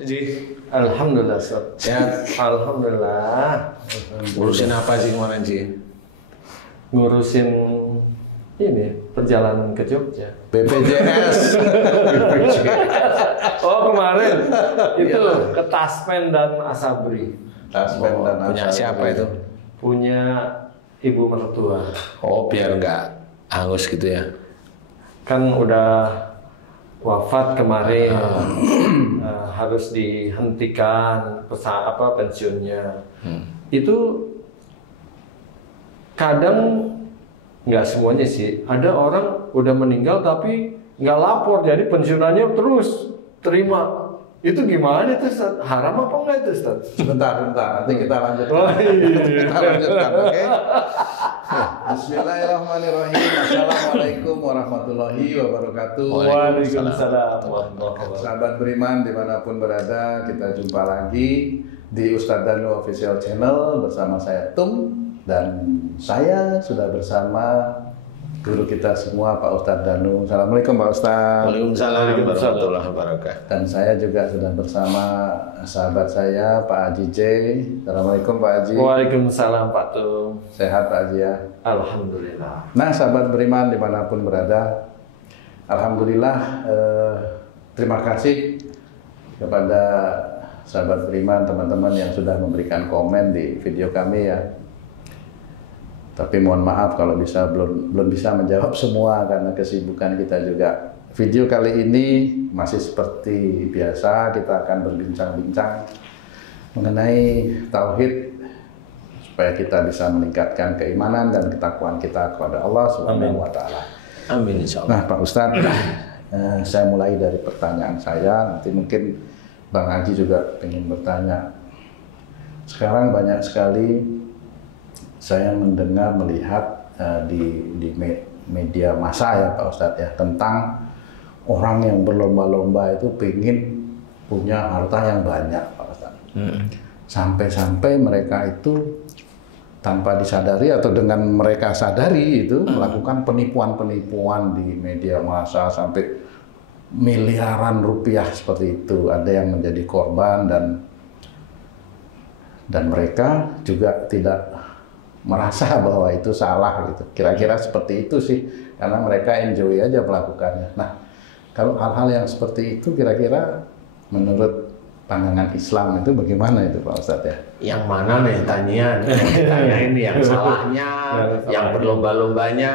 Ji, Alhamdulillah, Ustaz. sehat. Alhamdulillah. Ngurusin apa sih kemarin Ji? Ngurusin ini perjalanan ke Jogja. BPJS. Oh kemarin itu Iya. ke Taspen dan Asabri. Taspen dan Punya Asabri. siapa itu? Punya ibu mertua. Oh, biar nggak hangus gitu ya. Kan udah wafat kemarin. Harus dihentikan pensiunnya. Itu kadang nggak semuanya sih. Ada orang udah meninggal tapi nggak lapor, jadi pensiunannya terus terima. Itu gimana itu, Ustaz? Haram apa enggak itu, Ustaz? Sebentar, nanti kita lanjutkan. Oh, iya. Kita lanjutkan, oke? Bismillahirrahmanirrahim. Assalamualaikum warahmatullahi wabarakatuh. Waalaikumsalam. Sahabat beriman dimanapun berada, kita jumpa lagi di Ustadz Danu Official Channel bersama saya Tung, dan saya sudah bersama guru kita semua Pak Ustadz Danu. Assalamualaikum Pak Ustadz. Waalaikumsalam warahmatullahi wabarakatuh. Dan saya juga sudah bersama sahabat saya Pak Haji J. Assalamualaikum Pak Haji. Waalaikumsalam Pak Tung. Sehat Pak Haji ya. Alhamdulillah. Nah sahabat beriman dimanapun berada, alhamdulillah terima kasih kepada sahabat beriman, teman-teman yang sudah memberikan komen di video kami ya. Tapi mohon maaf kalau belum bisa menjawab semua karena kesibukan kita juga. Video kali ini masih seperti biasa, kita akan berbincang-bincang mengenai tauhid supaya kita bisa meningkatkan keimanan dan ketakwaan kita kepada Allah Subhanahu wa taala. Amin insyaallah. Nah, Pak Ustadz, saya mulai dari pertanyaan saya, nanti mungkin Bang Haji juga ingin bertanya. Sekarang banyak sekali saya mendengar, melihat di media massa ya Pak Ustadz ya, tentang orang yang berlomba-lomba itu pengen punya harta yang banyak Pak Ustadz. Sampai-sampai mereka itu tanpa disadari atau dengan mereka sadari itu melakukan penipuan-penipuan di media massa sampai miliaran rupiah seperti itu. Ada yang menjadi korban dan mereka juga tidak merasa bahwa itu salah gitu. Kira-kira seperti itu sih, karena mereka enjoy aja melakukannya. Nah, kalau hal-hal yang seperti itu kira-kira menurut pandangan Islam itu bagaimana itu Pak Ustadz ya? Yang mana nih tanya ini yang salahnya, yang berlomba-lombanya,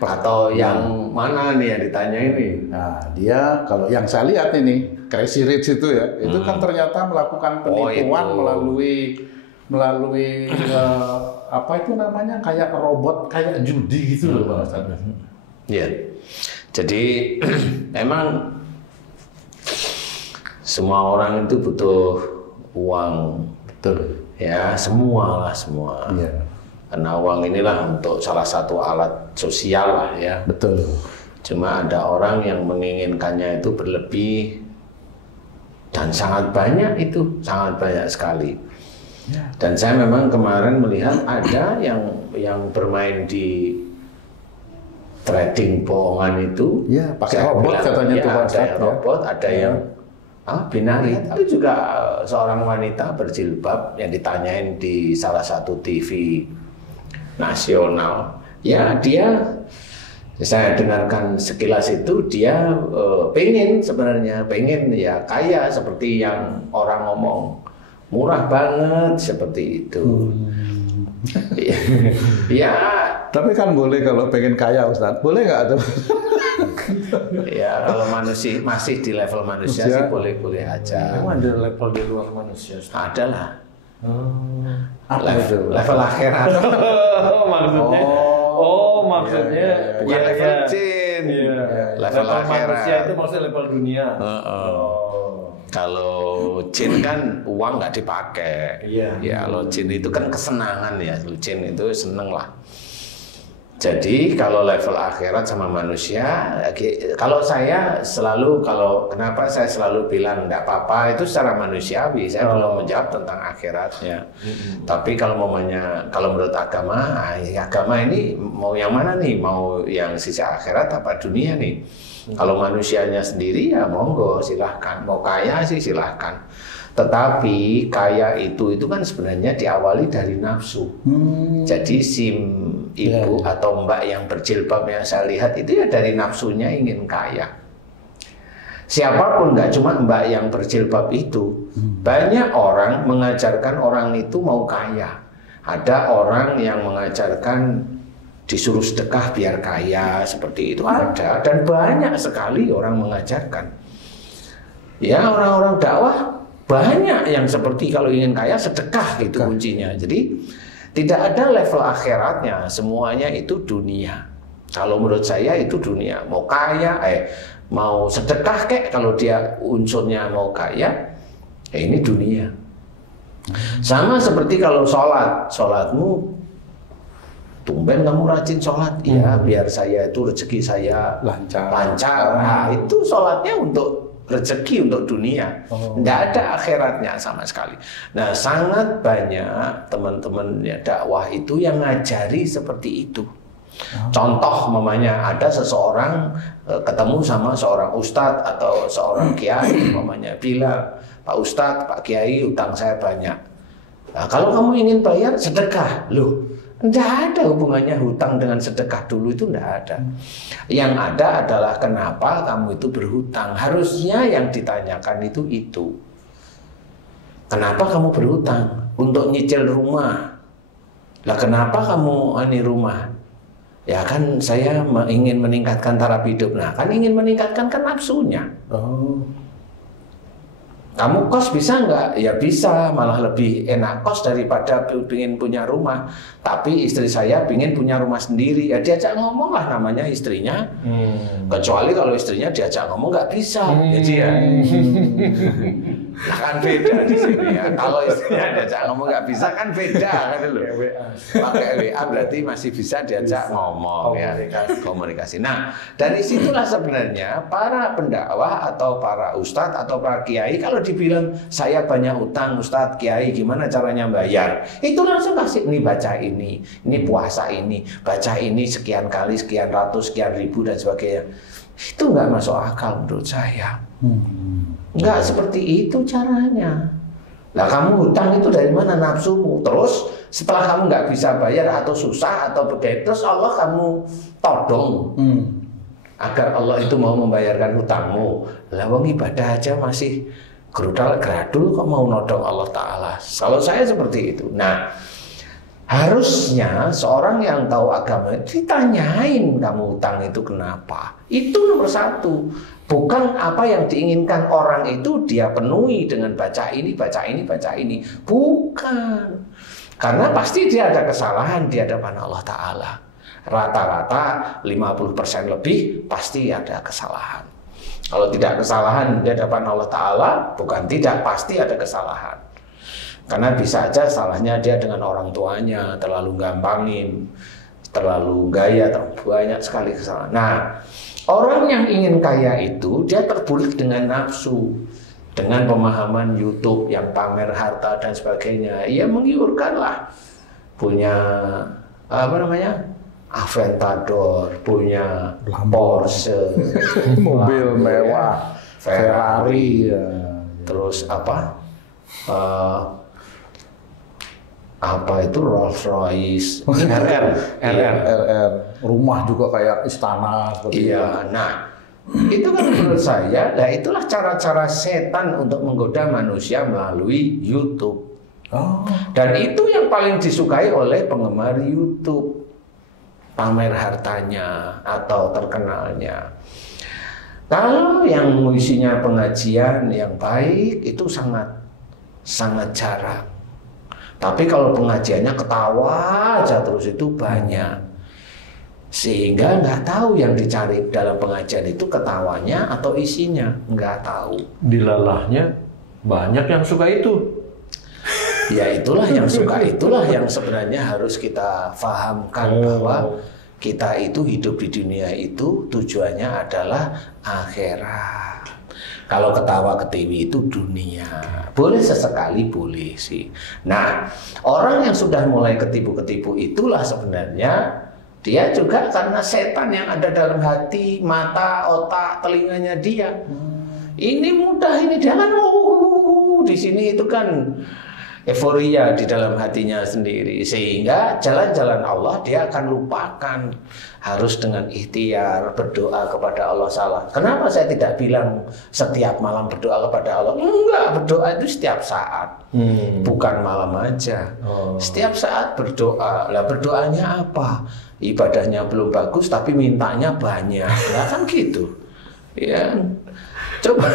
atau yang mana nih yang ditanya ini? Nah, dia kalau yang saya lihat ini Crazy Rich itu ya, itu kan ternyata melakukan penipuan melalui apa itu namanya, kayak robot, kayak judi gitu loh Pak Ustadz. Ya, jadi memang semua orang itu butuh uang, Betul. ya semua. Iya. Karena uang inilah untuk salah satu alat sosial lah ya. Betul. Cuma ada orang yang menginginkannya itu berlebih dan sangat banyak sekali. Ya. Dan saya memang kemarin melihat ada yang bermain di trading bohongan itu. Ya, pakai Saya robot bilang, katanya ya, tuh Pak ada Ustadz, yang ya. robot, ada yang binari. Itu juga seorang wanita berjilbab yang ditanyain di salah satu TV nasional. Ya, saya dengarkan sekilas itu dia pengen ya kaya seperti yang orang ngomong, murah banget seperti itu. Ya, Tapi kan boleh kalau pengen kaya Ustadz, boleh nggak tuh? ya kalau manusia masih di level manusia sih boleh-boleh aja. Memang ada level di luar manusia, Ustaz. Ada lah. Apa itu? Level akhirat. Maksudnya. Maksudnya Bukan level jin. Iya. Level akhirat. Manusia itu maksudnya level dunia. Kalau jin kan uang nggak dipakai. Iya. Ya, kalau jin itu kan kesenangan ya. Jin itu seneng lah. Jadi kalau level akhirat sama manusia, kalau saya selalu, kenapa saya selalu bilang nggak apa-apa itu secara manusiawi, saya belum menjawab tentang akhiratnya. Tapi kalau menurut agama, agama ini mau yang mana nih? Mau yang sisi akhirat apa dunia nih? Kalau manusianya sendiri ya monggo silahkan, mau kaya sih silahkan. Tetapi kaya itu kan sebenarnya diawali dari nafsu. Jadi si ibu atau mbak yang berjilbab yang saya lihat itu ya dari nafsunya ingin kaya. Siapapun, nggak cuma mbak yang berjilbab itu, banyak orang mengajarkan orang itu mau kaya. Ada orang yang mengajarkan disuruh sedekah biar kaya, seperti itu ada, dan banyak sekali orang mengajarkan. Ya, orang-orang dakwah banyak yang seperti kalau ingin kaya sedekah gitu kuncinya. Jadi tidak ada level akhiratnya, semuanya itu dunia. Kalau menurut saya itu dunia. Mau kaya, mau sedekah kek, kalau dia unsurnya mau kaya, ini dunia. Sama seperti kalau sholatmu tumben kamu rajin sholat, ya biar saya itu rezeki saya lancar. Nah, itu sholatnya untuk rezeki, untuk dunia, tidak ada akhiratnya sama sekali. Nah, sangat banyak teman-teman ya, dakwah itu yang ngajari seperti itu. Contoh, mamanya ada seseorang ketemu sama seorang ustadz atau seorang kiai, mamanya bilang, Pak Ustadz, Pak Kiai, utang saya banyak. Nah, kalau kamu ingin bayar sedekah, loh. Tidak ada hubungannya hutang dengan sedekah dulu, itu tidak ada. Yang ada adalah kenapa kamu itu berhutang. Harusnya yang ditanyakan itu. Kenapa kamu berhutang? Untuk nyicil rumah. Lah kenapa kamu ini rumah? Ya kan saya ingin meningkatkan taraf hidup. Nah kan ingin meningkatkan kan nafsunya. Kamu kos bisa nggak? Ya bisa, malah lebih enak kos daripada ingin punya rumah. Tapi istri saya ingin punya rumah sendiri. Ya diajak ngomong lah namanya istrinya. Kecuali kalau istrinya diajak ngomong nggak bisa. Jadi ya, nah kan beda di sini ya. Kalau istrinya diajak ngomong nggak bisa kan beda kan dulu. Pakai WA berarti masih bisa diajak ngomong ya, komunikasi. Nah dari situlah sebenarnya para pendakwah atau para ustadz atau para kiai kalau dibilang saya banyak utang ustadz kiai gimana caranya bayar, itu langsung kasih ini baca ini puasa ini, baca ini sekian kali sekian ratus sekian ribu dan sebagainya. Itu nggak masuk akal menurut saya. Nggak seperti itu caranya. Lah kamu hutang itu dari mana? Nafsumu. Terus setelah kamu nggak bisa bayar atau susah atau begitu, terus Allah kamu todong agar Allah itu mau membayarkan hutangmu. Lah wong ibadah aja masih gerudal-geradul kok mau nodong Allah Ta'ala. Kalau saya seperti itu. Nah, harusnya seorang yang tahu agama ditanyain kamu hutang itu kenapa. Itu nomor satu. Bukan apa yang diinginkan orang itu dia penuhi dengan baca ini, baca ini, baca ini. Bukan. Karena pasti dia ada kesalahan di hadapan Allah Ta'ala. Rata-rata 50% lebih pasti ada kesalahan. Kalau tidak kesalahan di hadapan Allah Ta'ala, bukan tidak, pasti ada kesalahan. Karena bisa aja salahnya dia dengan orang tuanya, terlalu gampangin, terlalu gaya, banyak sekali kesalahan. Nah, orang yang ingin kaya itu, dia terbulik dengan nafsu, dengan pemahaman YouTube yang pamer harta dan sebagainya. Ia menggiurkanlah, punya apa namanya? Aventador, punya Porsche, mobil mewah, Ferrari, terus apa itu Rolls Royce, RR, rumah juga kayak istana seperti itu. Nah itu kan menurut saya, nah itulah cara-cara setan untuk menggoda manusia melalui YouTube. Dan itu yang paling disukai oleh penggemar YouTube, pamer hartanya atau terkenalnya. Kalau yang isinya pengajian yang baik itu sangat jarang. Tapi kalau pengajiannya ketawa aja terus itu banyak. Sehingga nggak tahu yang dicari dalam pengajian itu ketawanya atau isinya, nggak tahu. Dilalahnya banyak yang suka itu. Ya itulah yang suka, itulah yang sebenarnya harus kita fahamkan bahwa kita itu hidup di dunia itu tujuannya adalah akhirat. Kalau ketawa ketiwi itu dunia. Boleh sesekali, boleh sih. Nah, orang yang sudah mulai ketipu-ketipu itulah sebenarnya Dia juga karena setan yang ada dalam hati, mata, otak, telinganya dia. Ini mudah, ini dia kan di sini itu kan euforia di dalam hatinya sendiri, sehingga jalan-jalan Allah dia akan lupakan. Harus dengan ikhtiar berdoa kepada Allah. Salah. Kenapa saya tidak bilang setiap malam berdoa kepada Allah? Enggak, berdoa itu setiap saat, bukan malam aja. Setiap saat berdoa. Lah berdoanya apa? Ibadahnya belum bagus tapi mintanya banyak. Lah kan gitu. Ya. Coba,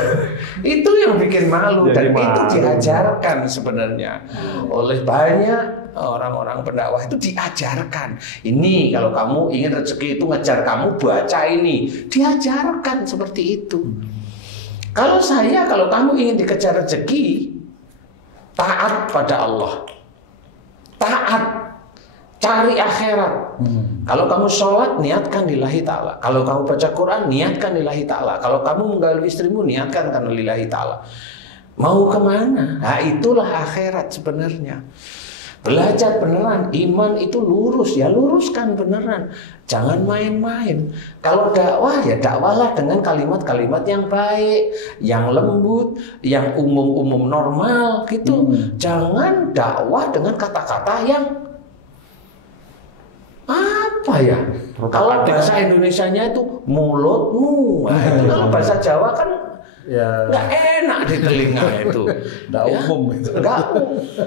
itu yang bikin malu. Dan itu diajarkan sebenarnya oleh banyak orang-orang pendakwah. Itu diajarkan. Ini kalau kamu ingin rezeki itu ngejar, kamu baca ini. Diajarkan seperti itu. Kalau kamu ingin dikejar rezeki, taat pada Allah, taat, cari akhirat. Kalau kamu sholat, niatkan lillahi ta'ala. Kalau kamu baca Quran, niatkan lillahi ta'ala. Kalau kamu menggauli istrimu, niatkan karena lillahi ta'ala. Mau kemana? Nah itulah akhirat sebenarnya. Belajar beneran, iman itu lurus, ya luruskan beneran. Jangan main-main. Kalau dakwah, ya dakwahlah dengan kalimat-kalimat yang baik, yang lembut, yang umum-umum normal gitu. Jangan dakwah dengan kata-kata yang apa ya? Kalau bahasa Indonesianya itu mulutmu. Nah, itu kalau bahasa Jawa kan nggak enak di telinga itu. Nggak umum itu. Nggak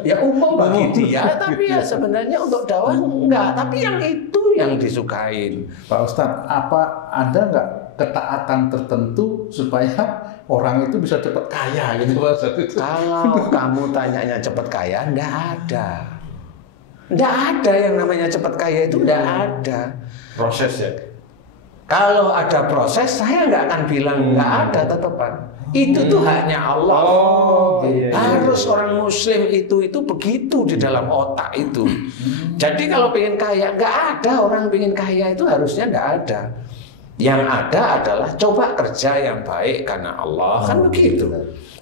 ya umum bagi dia, tapi ya sebenarnya untuk dakwah enggak. Tapi yang itu yang disukain. Pak Ustadz, apa ada nggak ketaatan tertentu supaya orang itu bisa cepat kaya gitu Pak Ustadz? Kalau kamu tanyanya cepat kaya, enggak ada. Enggak ada yang namanya cepat kaya itu, enggak ada. Proses ya. Kalau ada proses, saya nggak akan bilang nggak ada tetepan. Itu tuh hanya Allah. Harus orang Muslim itu begitu di dalam otak itu. Jadi kalau pengen kaya, nggak ada orang pengen kaya itu harusnya nggak ada. Yang ada adalah coba kerja yang baik karena Allah, kan begitu.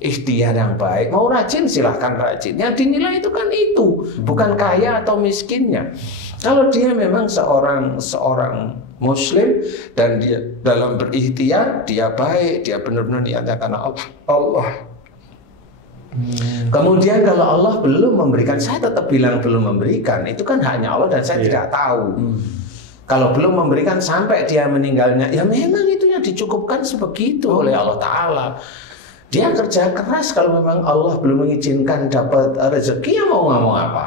Ikhtiar yang baik, mau rajin silahkan rajin. Yang dinilai itu kan itu, bukan kaya atau miskinnya. Kalau dia memang seorang Muslim dan dia dalam berikhtiar, dia baik, dia benar-benar niatnya karena Allah. Kemudian kalau Allah belum memberikan, saya tetap bilang belum memberikan. Itu kan hanya Allah dan saya tidak tahu. Kalau belum memberikan sampai dia meninggalnya, ya memang itu yang dicukupkan sebegitu oleh Allah Ta'ala. Dia kerja keras, kalau memang Allah belum mengizinkan dapat rezeki, ya mau ngomong apa.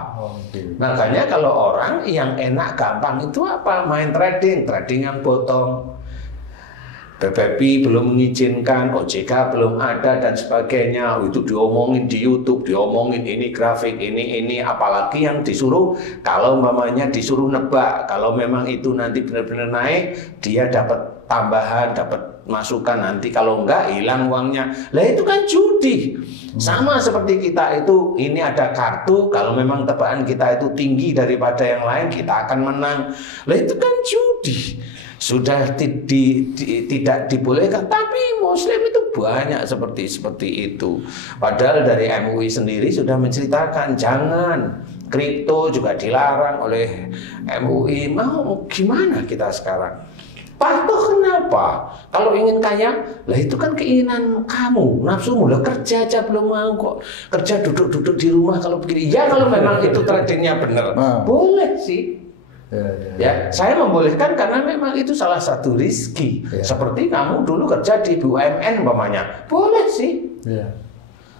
Makanya kalau orang yang enak gampang itu apa? Main trading yang potong. PPP belum mengizinkan, OJK belum ada dan sebagainya. Itu diomongin di YouTube, diomongin ini grafik, ini apalagi yang disuruh. Kalau mamanya disuruh nebak, kalau memang itu nanti benar-benar naik, dia dapat tambahan, dapat masukan, nanti kalau enggak hilang uangnya. Lah itu kan judi. Sama seperti kita itu, ini ada kartu, kalau memang tebakan kita itu tinggi daripada yang lain, kita akan menang. Lah itu kan judi. Sudah tidak dibolehkan, tapi Muslim itu banyak seperti itu. Padahal dari MUI sendiri sudah menceritakan jangan, kripto juga dilarang oleh MUI. Mau gimana kita sekarang? Patuh kenapa? Kalau ingin kaya, lah itu kan keinginan kamu, nafsumu. Lah kerja aja belum mau kok. Kerja duduk-duduk di rumah kalau begini. Ya kalau memang itu tradingnya benar, boleh sih. Ya, saya membolehkan karena memang itu salah satu rizki. Seperti kamu dulu kerja di BUMN umpamanya, boleh sih.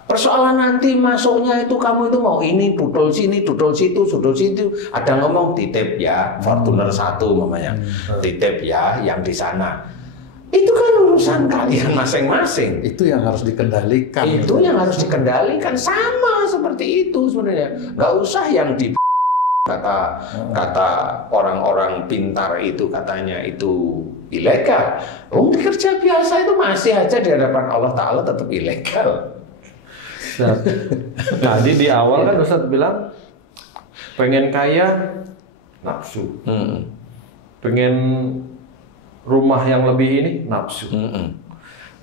Persoalan nanti masuknya itu kamu itu mau ini budol sini, budol situ, budol situ. Ada ngomong titip ya, Fortuner 1 umpamanya, titip ya yang di sana. Itu kan urusan kalian masing-masing. Itu yang harus dikendalikan. Itu yang harus dikendalikan, sama seperti itu sebenarnya. Nggak usah yang di kata orang-orang pintar itu katanya itu ilegal. Kerja biasa itu masih aja di hadapan Allah Ta'ala tetap ilegal. Tadi di awal kan Ustadz bilang pengen kaya nafsu, pengen rumah yang lebih ini nafsu.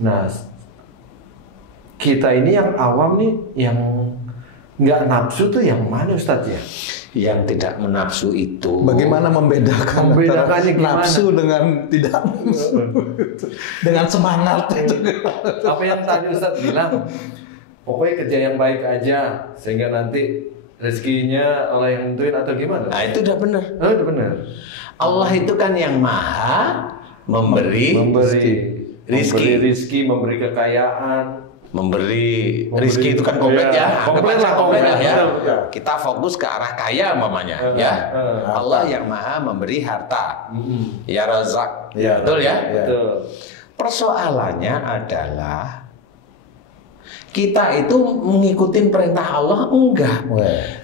Nah kita ini yang awam nih, yang nggak nafsu tuh yang mana Ustadz ya? Yang tidak menafsu itu. Bagaimana membedakan antara nafsu dengan tidak nafsu? Dengan semangat. Apa yang tadi Ustadz bilang, pokoknya kerja yang baik aja sehingga nanti rezekinya Allah yang nentuin atau gimana? Nah itu udah benar. Oh, udah benar. Allah itu kan yang maha memberi rizki, memberi kekayaan. Memberi rizki itu kan komplit ya, komplit lah ya. Kita fokus ke arah kaya umpamanya ya. Allah yang maha memberi harta, ya razak, betul ya. Betul. Persoalannya adalah kita itu mengikuti perintah Allah enggak?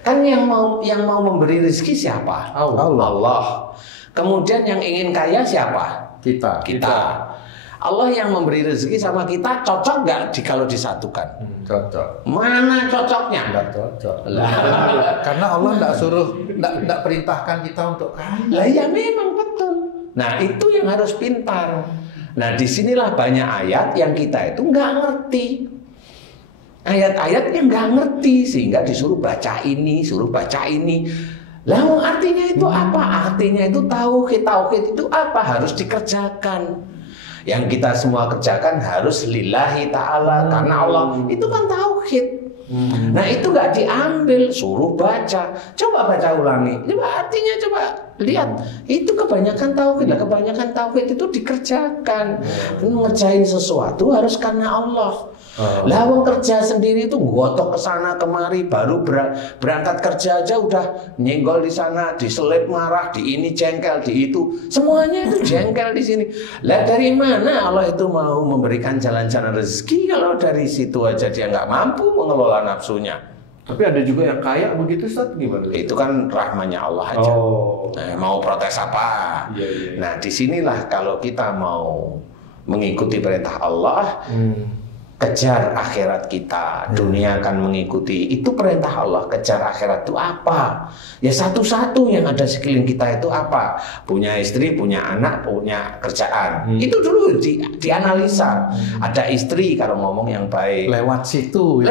Kan yang mau memberi rezeki siapa? Allah. Kemudian yang ingin kaya siapa? Kita. Allah yang memberi rezeki sama kita cocok nggak kalau disatukan? Cocok. Mana cocoknya? Nggak cocok. Karena Allah nggak perintahkan kita untuk kaya. Lah ya memang betul. Nah itu yang harus pintar. Nah disinilah banyak ayat yang kita itu nggak ngerti. Ayat-ayat yang nggak ngerti sehingga disuruh baca ini, suruh baca ini. Lah artinya itu apa? Artinya itu tauhid itu apa? Harus dikerjakan. Yang kita semua kerjakan harus lillahi ta'ala karena Allah itu kan tauhid. Nah itu nggak diambil, suruh baca, coba baca ulangi, coba artinya coba lihat itu kebanyakan tauhid. Nah, kebanyakan tauhid itu dikerjakan. Ngerjain sesuatu harus karena Allah. Lah wong kerja sendiri itu gotok ke sana kemari, baru berangkat kerja aja udah nyenggol di sana, diselip marah, di ini jengkel, di itu semuanya itu jengkel di sini. Lah dari mana Allah itu mau memberikan jalan-jalan rezeki kalau dari situ aja dia nggak mampu mengelola nafsunya? Tapi ada juga yang kaya begitu Ustaz, gimana? Itu kan rahmatnya Allah aja. Nah, mau protes apa? Nah disinilah kalau kita mau mengikuti perintah Allah. Kejar akhirat kita, dunia akan mengikuti. Itu perintah Allah, kejar akhirat itu apa? Ya satu-satu yang ada sekeliling kita itu apa? Punya istri, punya anak, punya kerjaan. Itu dulu dianalisa. Ada istri kalau ngomong yang baik. Lewat situ.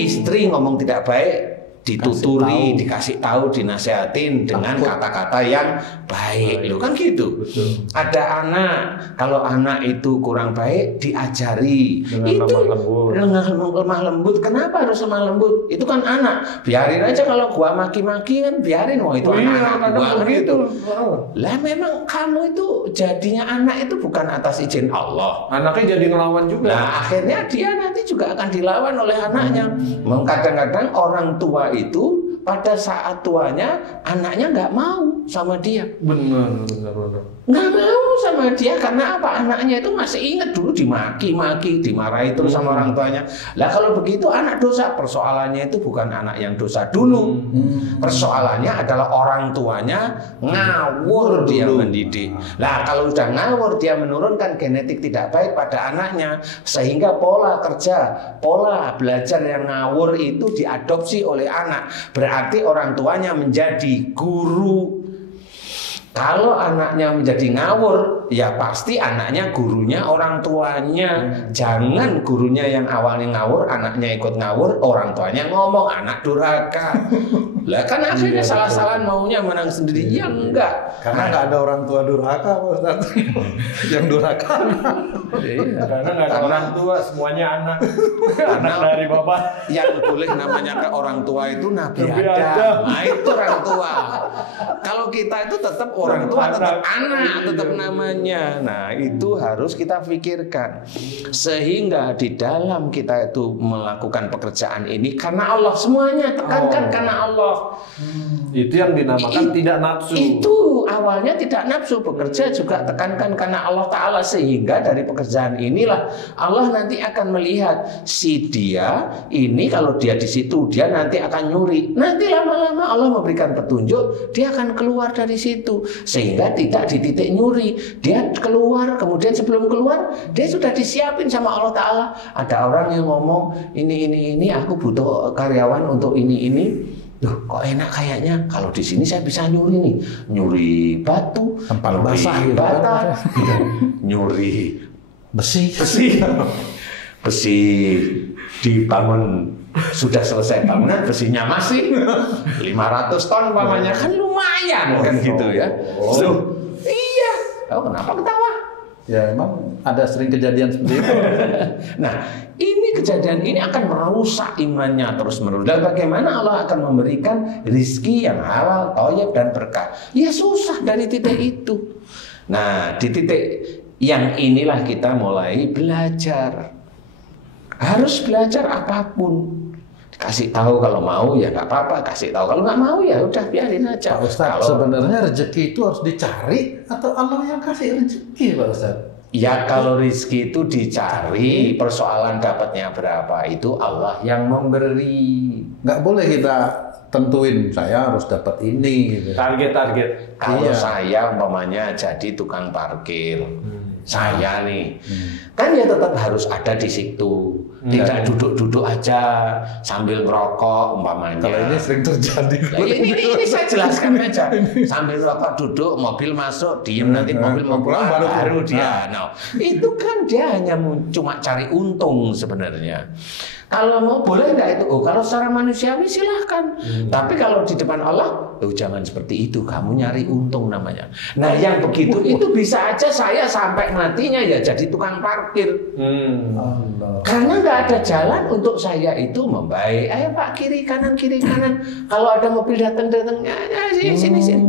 Istri ngomong tidak baik, dituturi, dikasih tahu, dinasehatin dengan kata-kata yang baik. Loh kan gitu. Betul. Ada anak, kalau anak itu kurang baik diajari. Dengan lemah lembut. Kenapa harus lemah lembut? Itu kan anak. Biarin aja kalau gua maki-maki kan biarin. Wah itu anak gua gitu. Lah memang kamu itu jadinya anak itu bukan atas izin Allah. Anaknya jadi ngelawan juga. Nah akhirnya dia nanti juga akan dilawan oleh anaknya. Kadang-kadang orang tua itu pada saat tuanya anaknya nggak mau sama dia. Benar. Nggak mau sama dia karena apa? Anaknya itu masih ingat dulu dimaki-maki, dimarahi terus sama orang tuanya. Lah kalau begitu anak dosa. Persoalannya itu bukan anak yang dosa dulu. Persoalannya adalah orang tuanya ngawur dia mendidik. Lah kalau sudah ngawur dia menurunkan genetik tidak baik pada anaknya sehingga pola kerja, pola belajar yang ngawur itu diadopsi oleh anak. Berarti orang tuanya menjadi guru. Kalau anaknya menjadi ngawur, ya pasti anaknya gurunya orang tuanya. Jangan gurunya yang awalnya ngawur, anaknya ikut ngawur, orang tuanya ngomong anak durhaka. Lah kan akhirnya salah-salahan maunya menang sendiri. Ya enggak. Karena nggak ada orang tua durhaka, Pak Ustaz. Yang durhaka. Karena nggak ada orang tua, semuanya anak. Anak dari bapak. Yang boleh namanya ke orang tua itu Nabi Adam. Nah itu orang tua. Kalau kita itu tetap orang tua, tetap anak, tetap namanya. Nah itu harus kita pikirkan. Sehingga di dalam kita itu melakukan pekerjaan ini karena Allah semuanya, tekankan karena Allah. Itu yang dinamakan tidak nafsu. Itu awalnya tidak nafsu, bekerja juga tekankan karena Allah Ta'ala. Sehingga dari pekerjaan inilah Allah nanti akan melihat si dia ini kalau dia di situ dia nanti akan nyuri. Nanti lama-lama Allah memberikan petunjuk, dia akan keluar dari situ sehingga tidak di titik nyuri. Dia keluar, kemudian sebelum keluar dia sudah disiapin sama Allah Ta'ala. Ada orang yang ngomong ini aku butuh karyawan untuk ini. Loh, kok enak kayaknya kalau di sini saya bisa nyuri nih, nyuri batu, tempal basah, nyuri besi, dibangun, sudah selesai bangunan, besinya masih 500 ton umpamanya, kan lumayan kan gitu ya. Loh, iya. Oh, kenapa ketawa? Ya memang ada sering kejadian seperti itu. Nah, ini kejadian ini akan merusak imannya terus-menerus. Dan bagaimana Allah akan memberikan rizki yang halal, thayyib dan berkah? Ya susah dari titik itu. Nah, di titik yang inilah kita mulai belajar. Harus belajar apapun. Kasih tahu kalau mau ya nggak apa-apa, kasih tahu kalau nggak mau ya udah biarin aja. Pak Ustadz, sebenarnya rezeki itu harus dicari atau Allah yang kasih rezeki, Pak Ustadz? Ya kalau rezeki itu dicari, persoalan dapatnya berapa itu Allah yang memberi. Nggak boleh kita tentuin saya harus dapat ini gitu. Target-target. Kalau saya umpamanya jadi tukang parkir, saya nih, kan ya tetap harus ada di situ. Tidak duduk-duduk aja sambil ngerokok umpamanya. Kalau ini sering terjadi. Ya, ini saya jelaskan aja. Sambil ngerokok duduk, mobil masuk, diem nanti mobil mau pulang baru dia. Nah, itu kan dia hanya cuma cari untung sebenarnya. Kalau mau boleh nggak itu? Oh, kalau secara manusiawi silahkan. Tapi kalau di depan Allah, oh jangan seperti itu. Kamu nyari untung namanya. Nah, yang begitu itu bisa aja saya sampai matinya ya jadi tukang parkir. Karena nggak ada jalan untuk saya itu membaik. Ayo Pak, kiri kanan kiri kanan. Kalau ada mobil datang ya, sini.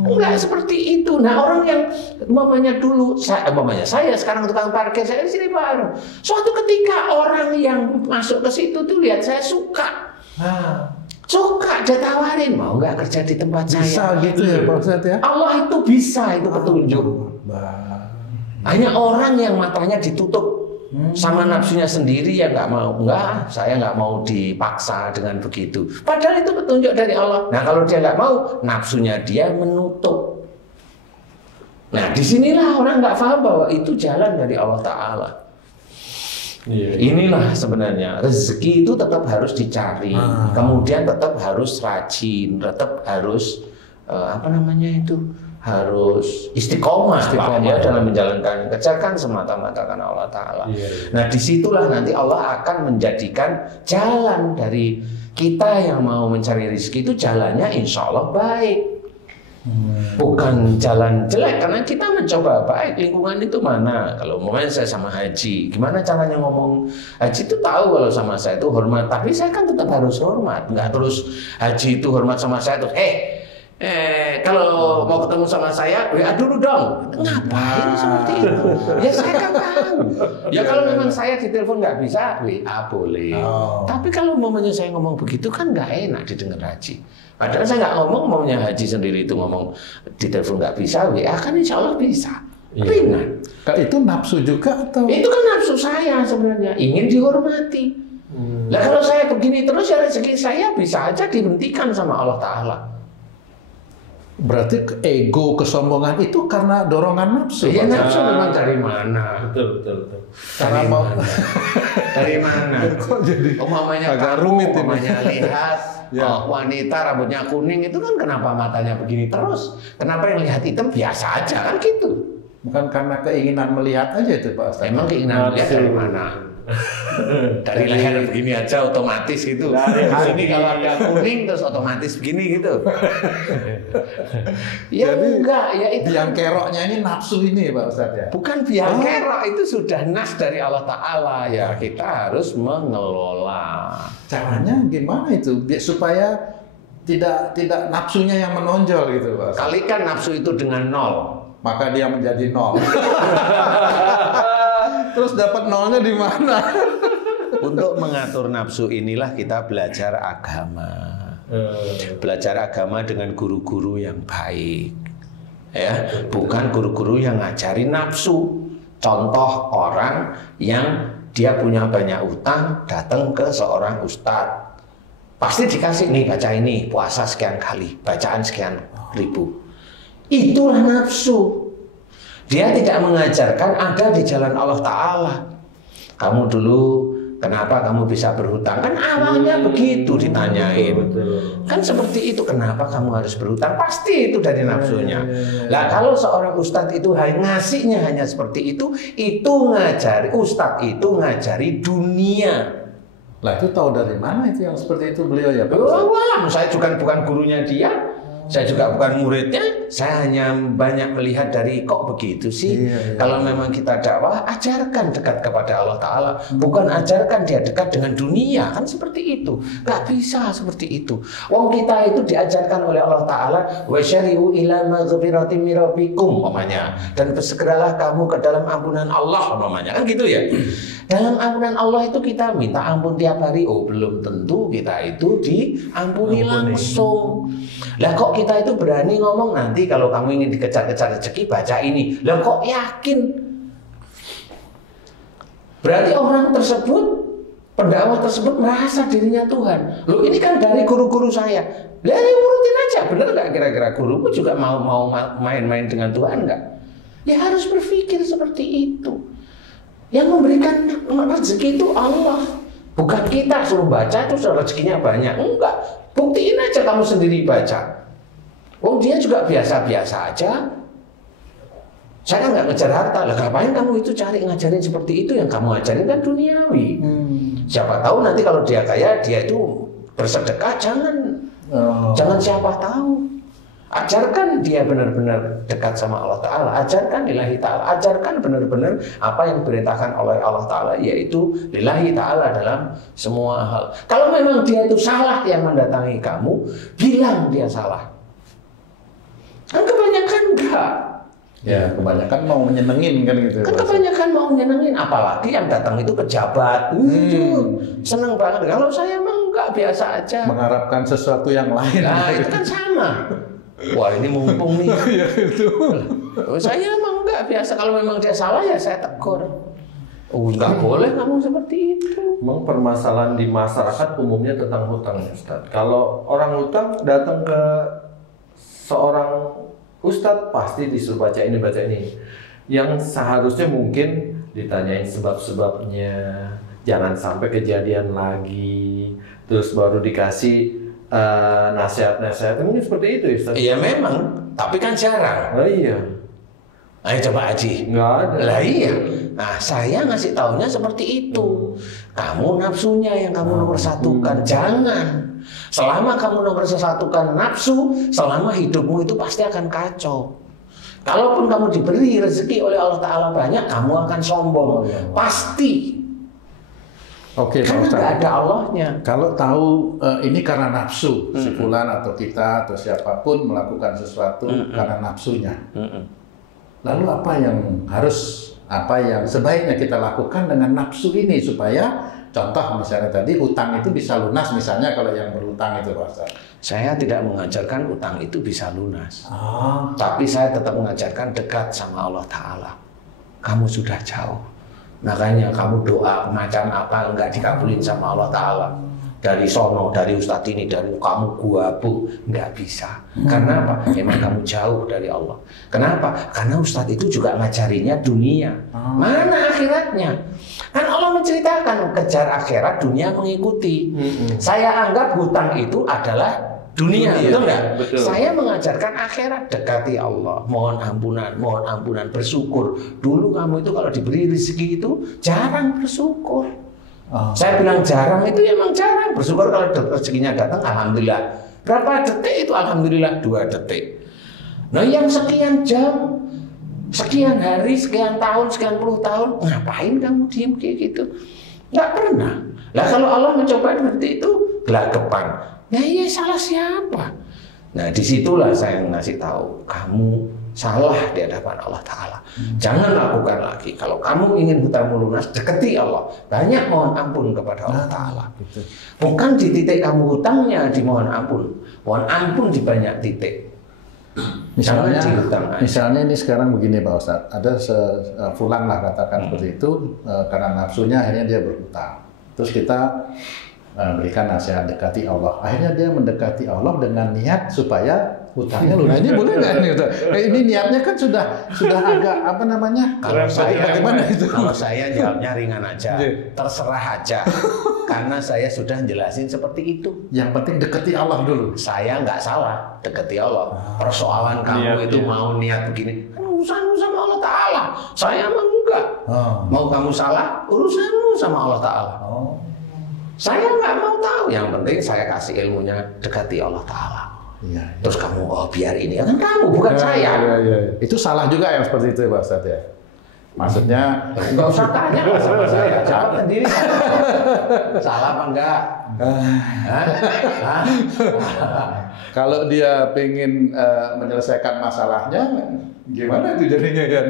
Enggak seperti itu. Nah, orang yang umpamanya dulu saya sekarang tukang parkir, saya di sini baru. Suatu ketika orang yang masuk ke situ tuh lihat saya suka. Suka, dia tawarin, mau nggak kerja di tempat saya? Bisa gitu ya Pak Ustadz ya? Allah itu bisa, itu petunjuk. Hanya orang yang matanya ditutup sama nafsunya sendiri ya nggak mau. Enggak, saya nggak mau dipaksa dengan begitu. Padahal itu petunjuk dari Allah. Nah kalau dia nggak mau, nafsunya dia menutup. Nah disinilah orang nggak paham bahwa itu jalan dari Allah Ta'ala. Inilah sebenarnya rezeki itu tetap harus dicari, kemudian tetap harus rajin, tetap harus harus istiqomah ya dalam menjalankan kerjakan semata-mata karena Allah Ta'ala. Nah disitulah nanti Allah akan menjadikan jalan dari kita yang mau mencari rezeki itu jalannya insya Allah baik. Bukan jalan jelek, karena kita mencoba baik. Lingkungan itu mana? Kalau momennya saya sama Haji, gimana caranya ngomong? Haji itu tahu kalau sama saya itu hormat, tapi saya kan tetap harus hormat. Nggak terus Haji itu hormat sama saya terus kalau mau ketemu sama saya WA dulu dong. Ngapain seperti itu? Ya saya kan tahu. Ya kalau memang saya ditelepon nggak bisa WA boleh. Tapi kalau momennya saya ngomong begitu kan nggak enak didengar Haji. Padahal saya nggak ngomong, maunya Haji sendiri itu ngomong di telepon nggak bisa, WA kan insya Allah bisa. Ringan. Itu nafsu juga atau? Itu kan nafsu saya sebenarnya, ingin dihormati. Nah kalau saya begini terus ya rezeki saya bisa aja dihentikan sama Allah Ta'ala. Berarti ego, kesombongan itu karena dorongan nafsu. Iya nafsu memang dari mana? Betul. Dari mana? Dari mana? Kok jadi umpamanya agak kamu, rumit ini. umpamanya lihat wanita rambutnya kuning itu kan kenapa matanya begini terus? Kenapa yang lihat hitam biasa aja kan gitu? Bukan karena keinginan melihat aja itu Pak Ustadz. Emang keinginan melihat dari mana? Dari leher begini aja otomatis gitu. Ini kalau ada kuning terus otomatis begini gitu. Ya jadi, enggak, ya itu yang keroknya ini nafsu ini Pak Ustadz ya. bukan biang kerok, itu sudah nas dari Allah Ta'ala. Ya kita harus mengelola. Caranya gimana itu supaya tidak nafsunya yang menonjol gitu Pak Ustadz. Kalikan nafsu itu dengan 0. Maka dia menjadi 0. Terus dapat nolnya di mana? Untuk mengatur nafsu inilah kita belajar agama. Belajar agama dengan guru-guru yang baik. Ya, bukan guru-guru yang ngajarin nafsu. Contoh orang yang dia punya banyak utang datang ke seorang ustadz. Pasti dikasih nih baca ini, puasa sekian kali, bacaan sekian ribu. Itulah nafsu. Dia tidak mengajarkan ada di jalan Allah Ta'ala. Kamu dulu kenapa kamu bisa berhutang? Kan awalnya begitu ditanyain. Kan seperti itu, kenapa kamu harus berhutang? Pasti itu dari nafsunya. Lah kalau seorang ustadz itu ngasihnya hanya seperti itu ngajari, ustadz itu ngajari dunia. Lah itu tahu dari mana itu yang seperti itu beliau ya Pak? Wah, saya juga bukan gurunya dia. Saya juga bukan muridnya, saya hanya banyak melihat dari kok begitu sih. Iya. Kalau memang kita dakwah, ajarkan dekat kepada Allah Ta'ala. Bukan ajarkan dia dekat dengan dunia, kan seperti itu. Gak bisa seperti itu. Wong kita itu diajarkan oleh Allah Ta'ala, wasyari'u ila maghfirati mirabikum, umpamanya. Dan bersegeralah kamu ke dalam ampunan Allah, umpamanya. Kan gitu ya. Dalam ampunan Allah itu kita minta ampun tiap hari. Oh, belum tentu kita itu diampuni langsung. Lah kok kita itu berani ngomong, nanti kalau kamu ingin dikejar-kejar rezeki baca ini. Lah kok yakin? Berarti orang tersebut, pendakwah tersebut merasa dirinya Tuhan. Loh, ini kan dari guru-guru saya. Lah ya urutin aja, bener nggak kira-kira gurumu juga mau main-main dengan Tuhan nggak? Ya harus berpikir seperti itu. Yang memberikan rezeki itu Allah, bukan kita. Suruh baca itu rezekinya banyak, enggak. Buktiin aja kamu sendiri baca. Oh, dia juga biasa-biasa aja. Saya kan nggak ngejar harta. Lah ngapain kamu itu cari ngajarin seperti itu? Yang kamu ajarin kan duniawi. Siapa tahu nanti kalau dia kaya, dia itu bersedekah. Jangan siapa tahu. Ajarkan dia benar-benar dekat sama Allah Ta'ala. Ajarkan lillahi ta'ala. Ajarkan benar-benar apa yang diperintahkan oleh Allah Ta'ala, yaitu lillahi ta'ala dalam semua hal. Kalau memang dia itu salah yang mendatangi kamu, bilang dia salah. Kan kebanyakan enggak. Ya, kebanyakan mau menyenengin kan gitu. Kan kebanyakan mau menyenengin, apalagi yang datang itu pejabat. Seneng banget. Kalau saya emang enggak, biasa aja. Mengharapkan sesuatu yang lain. Nah, itu kan sama. Wah, ini mumpung nih. Ya itu. Saya emang enggak, biasa. Kalau memang dia salah ya saya tegur. Oh, enggak boleh kamu seperti itu. Memang permasalahan di masyarakat umumnya tentang hutang, Ustaz. Kalau orang hutang datang ke seorang Ustadz, pasti disuruh baca ini. Yang seharusnya mungkin ditanyain sebab-sebabnya, jangan sampai kejadian lagi, terus baru dikasih nasihat-nasihat. Mungkin seperti itu, Ustaz. Iya memang, tapi kan jarang. Oh iya. Ayo coba Haji. Nggak ada. Lah iya. Nah, saya ngasih taunya seperti itu. Kamu nafsunya yang kamu nomor satukan. Jangan. Selama kamu nomor satukan nafsu, selama hidupmu itu pasti akan kacau. Kalaupun kamu diberi rezeki oleh Allah Ta'ala banyak, kamu akan sombong. Pasti. Oke, karena nggak ada Allahnya. Kalau tahu ini karena nafsu, si fulan atau kita atau siapapun melakukan sesuatu karena nafsunya. Lalu apa yang sebaiknya kita lakukan dengan nafsu ini supaya, contoh misalnya tadi utang itu bisa lunas, misalnya kalau yang berutang itu Pak Ustaz. Saya tidak mengajarkan utang itu bisa lunas. Tapi saya tetap mengajarkan dekat sama Allah Ta'ala. Kamu sudah jauh. Makanya kamu doa macam apa enggak dikabulin sama Allah Ta'ala. Dari sono, dari ustadz ini, dari kamu guabuk, enggak bisa. Karena apa? Emang kamu jauh dari Allah. Kenapa? Karena ustadz itu juga ngajarinya dunia. Mana akhiratnya? Kan Allah menceritakan kejar akhirat, dunia mengikuti. Saya anggap hutang itu adalah dunia, betul nggak? Saya mengajarkan akhirat, dekati Allah, mohon ampunan, bersyukur. Dulu kamu itu kalau diberi rezeki itu jarang bersyukur. Saya bilang jarang itu emang jarang bersyukur. Kalau rezekinya datang, alhamdulillah. Berapa detik itu? Alhamdulillah 2 detik. Nah, yang sekian jam, sekian hari, sekian tahun, sekian puluh tahun, ngapain kamu diem kayak gitu? Nggak pernah. Lah kalau Allah mencoba seperti itu, gelagapan. Nah, iya, salah siapa? Nah, disitulah saya ngasih tahu, kamu salah di hadapan Allah Ta'ala. Jangan lakukan lagi. Kalau kamu ingin hutangmu lunas, deketi Allah. Banyak mohon ampun kepada Allah Ta'ala. Bukan di titik kamu hutangnya dimohon ampun. Mohon ampun di banyak titik. Misalnya ini sekarang begini Pak Ustadz, ada fulan lah katakan seperti itu, karena nafsunya akhirnya dia berhutang. Terus kita berikan nasihat, dekati Allah. Akhirnya dia mendekati Allah dengan niat supaya hutangnya lunas. Ini boleh nggak ini? Ini niatnya kan sudah agak apa namanya? Kalau saya jawabnya ringan aja, terserah aja. Karena saya sudah jelasin seperti itu. Yang penting dekati Allah dulu. Saya nggak salah, dekati Allah. Persoalan kamu itu mau niat begini, kan urusanmu sama Allah Ta'ala. Saya emang enggak. Mau kamu salah, urusanmu sama Allah Ta'ala. Saya nggak mau tahu. Yang penting saya kasih ilmunya, dekati Allah Ta'ala. Iya. Terus kamu, biar ini. Kan kamu, bukan saya. Iya. Itu salah juga yang seperti itu Pak Ustadz ya? Maksudnya nggak usah tanya lah sama saya, jawab sendiri. Salah apa enggak? Kalau dia pengen menyelesaikan masalahnya, gimana itu jadinya ya?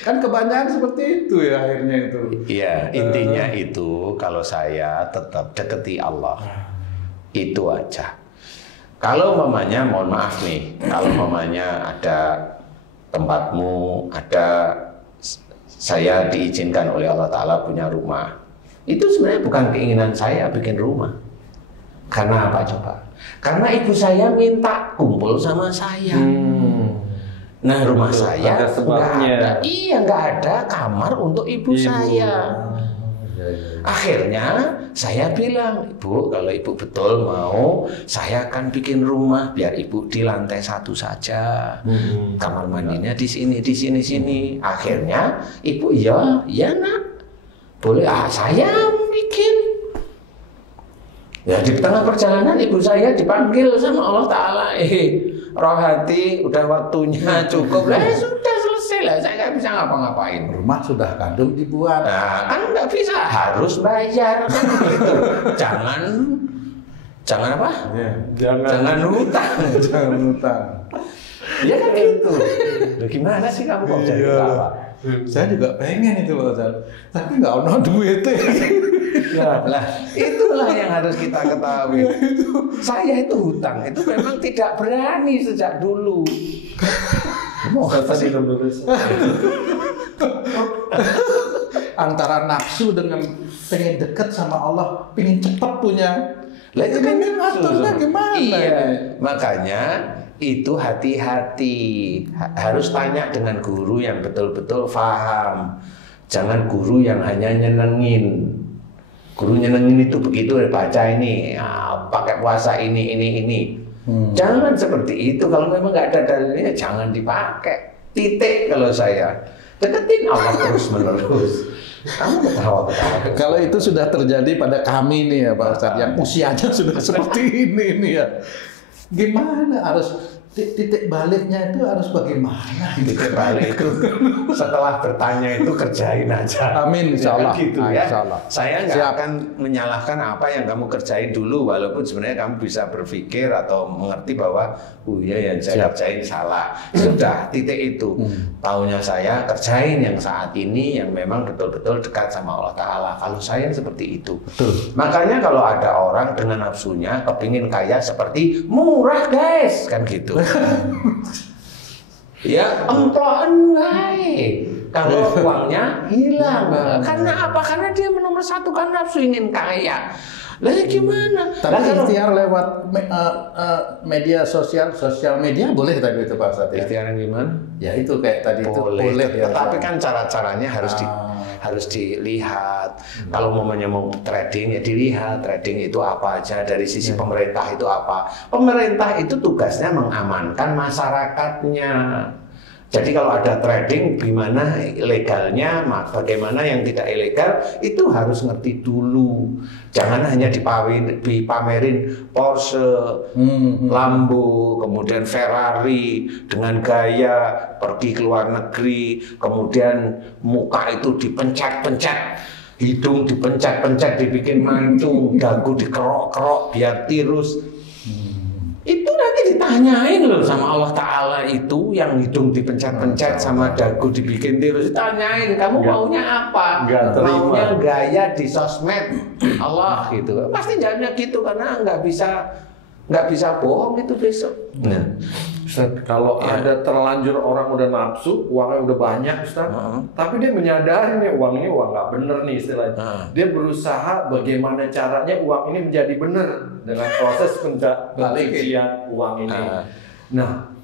Kan kebanyakan seperti itu ya akhirnya itu. Iya, intinya itu kalau saya tetap deketi Allah. Itu aja. Kalau mamanya, mohon maaf nih, kalau mamanya ada tempatmu, ada saya diizinkan oleh Allah Ta'ala punya rumah. Itu sebenarnya bukan keinginan saya bikin rumah. Karena apa coba? Karena ibu saya minta kumpul sama saya. Nah rumah saya nggak ada kamar untuk ibu saya. Akhirnya saya bilang, Ibu, kalau Ibu betul mau, saya akan bikin rumah biar Ibu di lantai 1 saja. Kamar mandinya di sini. Akhirnya Ibu, ya nak, boleh. Saya bikin. Ya di tengah perjalanan ibu saya dipanggil sama Allah Ta'ala. Rohati, udah waktunya cukup. Sudah selesai lah, saya nggak bisa ngapa-ngapain. Rumah sudah kadung dibuat. Nah, kan nggak bisa, harus bayar kan gitu. Jangan apa? Jangan hutang. Jangan hutang. Ya kan itu. Gimana sih kamu kok jadi apa? Saya juga pengen itu Pak Ustadz, tapi nggak ada duit. Ya, lah itulah yang harus kita ketahui. Saya itu hutang itu memang tidak berani sejak dulu. Antara nafsu dengan pengen dekat sama Allah, pengen cepat punya. Lah itu kan ngaturnya gimana? Iya, makanya itu hati-hati. Harus tanya dengan guru yang betul-betul paham. Jangan guru yang hanya nyenengin. Guru nyenengin itu begitu, baca ini, pakai puasa ini. Jangan seperti itu. Kalau memang nggak ada dalilnya, jangan dipakai. Titik kalau saya. Deketin Allah terus-menerus. Kamu ketawa. Kalau itu sudah terjadi pada kami nih ya Pak Ustadz, yang usianya sudah seperti ini nih ya. Gimana harus titik baliknya itu harus bagaimana? Titik balik itu setelah bertanya itu kerjain aja. Amin, insya Allah. Gitu ya. Insya Allah. Saya nggak akan menyalahkan apa yang kamu kerjain dulu, walaupun sebenarnya kamu bisa berpikir atau mengerti bahwa yang saya kerjain salah. Sudah titik itu. Taunya saya kerjain yang saat ini yang memang betul-betul dekat sama Allah Ta'ala. Kalau saya seperti itu. Betul. Makanya kalau ada orang dengan nafsunya kepingin kaya seperti murah guys, kan gitu. Ya emploan baik. Kalau uangnya hilang. Karena apa? Karena dia menomorsatukan nafsu ingin kaya. Lah gimana? Tapi ikhtiar lewat media sosial media boleh tadi itu Pak Ustadz ya? Ikhtiar gimana? Ya itu kayak tadi boleh, itu boleh ya. Tetapi kan cara-caranya harus dilihat. Kalau mau trading ya dilihat trading itu apa aja, dari sisi pemerintah itu apa. Pemerintah itu tugasnya mengamankan masyarakatnya. Jadi kalau ada trading gimana legalnya, bagaimana yang tidak ilegal, itu harus ngerti dulu. Jangan hanya dipamerin Porsche, Lambo, kemudian Ferrari dengan gaya pergi ke luar negeri, kemudian muka itu dipencet-pencet, hidung dipencet-pencet, dibikin mancung, dagu dikerok-kerok biar tirus. Itu nanti ditanyain loh sama Allah Ta'ala, itu yang hidung dipencet-pencet sama dagu dibikin tirus. Ditanyain, kamu maunya apa? Maunya gaya di sosmed Allah gitu. Pasti jawabnya gitu, karena nggak bisa bohong itu besok. Nah, Ustaz, kalau ada terlanjur orang udah nafsu, uangnya udah banyak Ustaz, tapi dia menyadari nih uang nggak bener nih istilahnya. Dia berusaha bagaimana caranya uang ini menjadi bener dengan proses pencucian uang ini. Nah,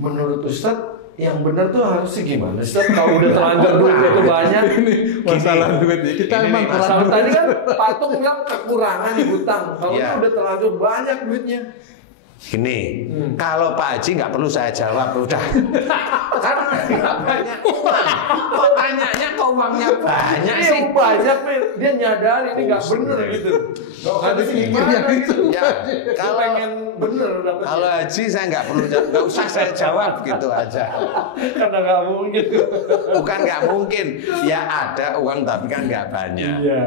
menurut Ustaz yang bener tuh harusnya gimana? Ustaz, kalau udah terlanjur duitnya itu banyak, ini masalah duit kita emang masalah tadi kan Patung bilang kekurangan di hutang. Kalau udah terlanjur banyak duitnya, Gini, kalau Pak Haji nggak perlu saya jawab, udah. Karena nggak banyak uang. Kok tanyanya kok uangnya banyak sih? Banyak, dia nyadar ini nggak bener gitu. Ada gimana gitu? Ya, kalau pengen bener dapetnya. Kalau Haji saya nggak perlu jawab, nggak usah saya jawab gitu aja. Karena nggak mungkin. Bukan nggak mungkin, ya ada uang tapi kan nggak banyak. Iya.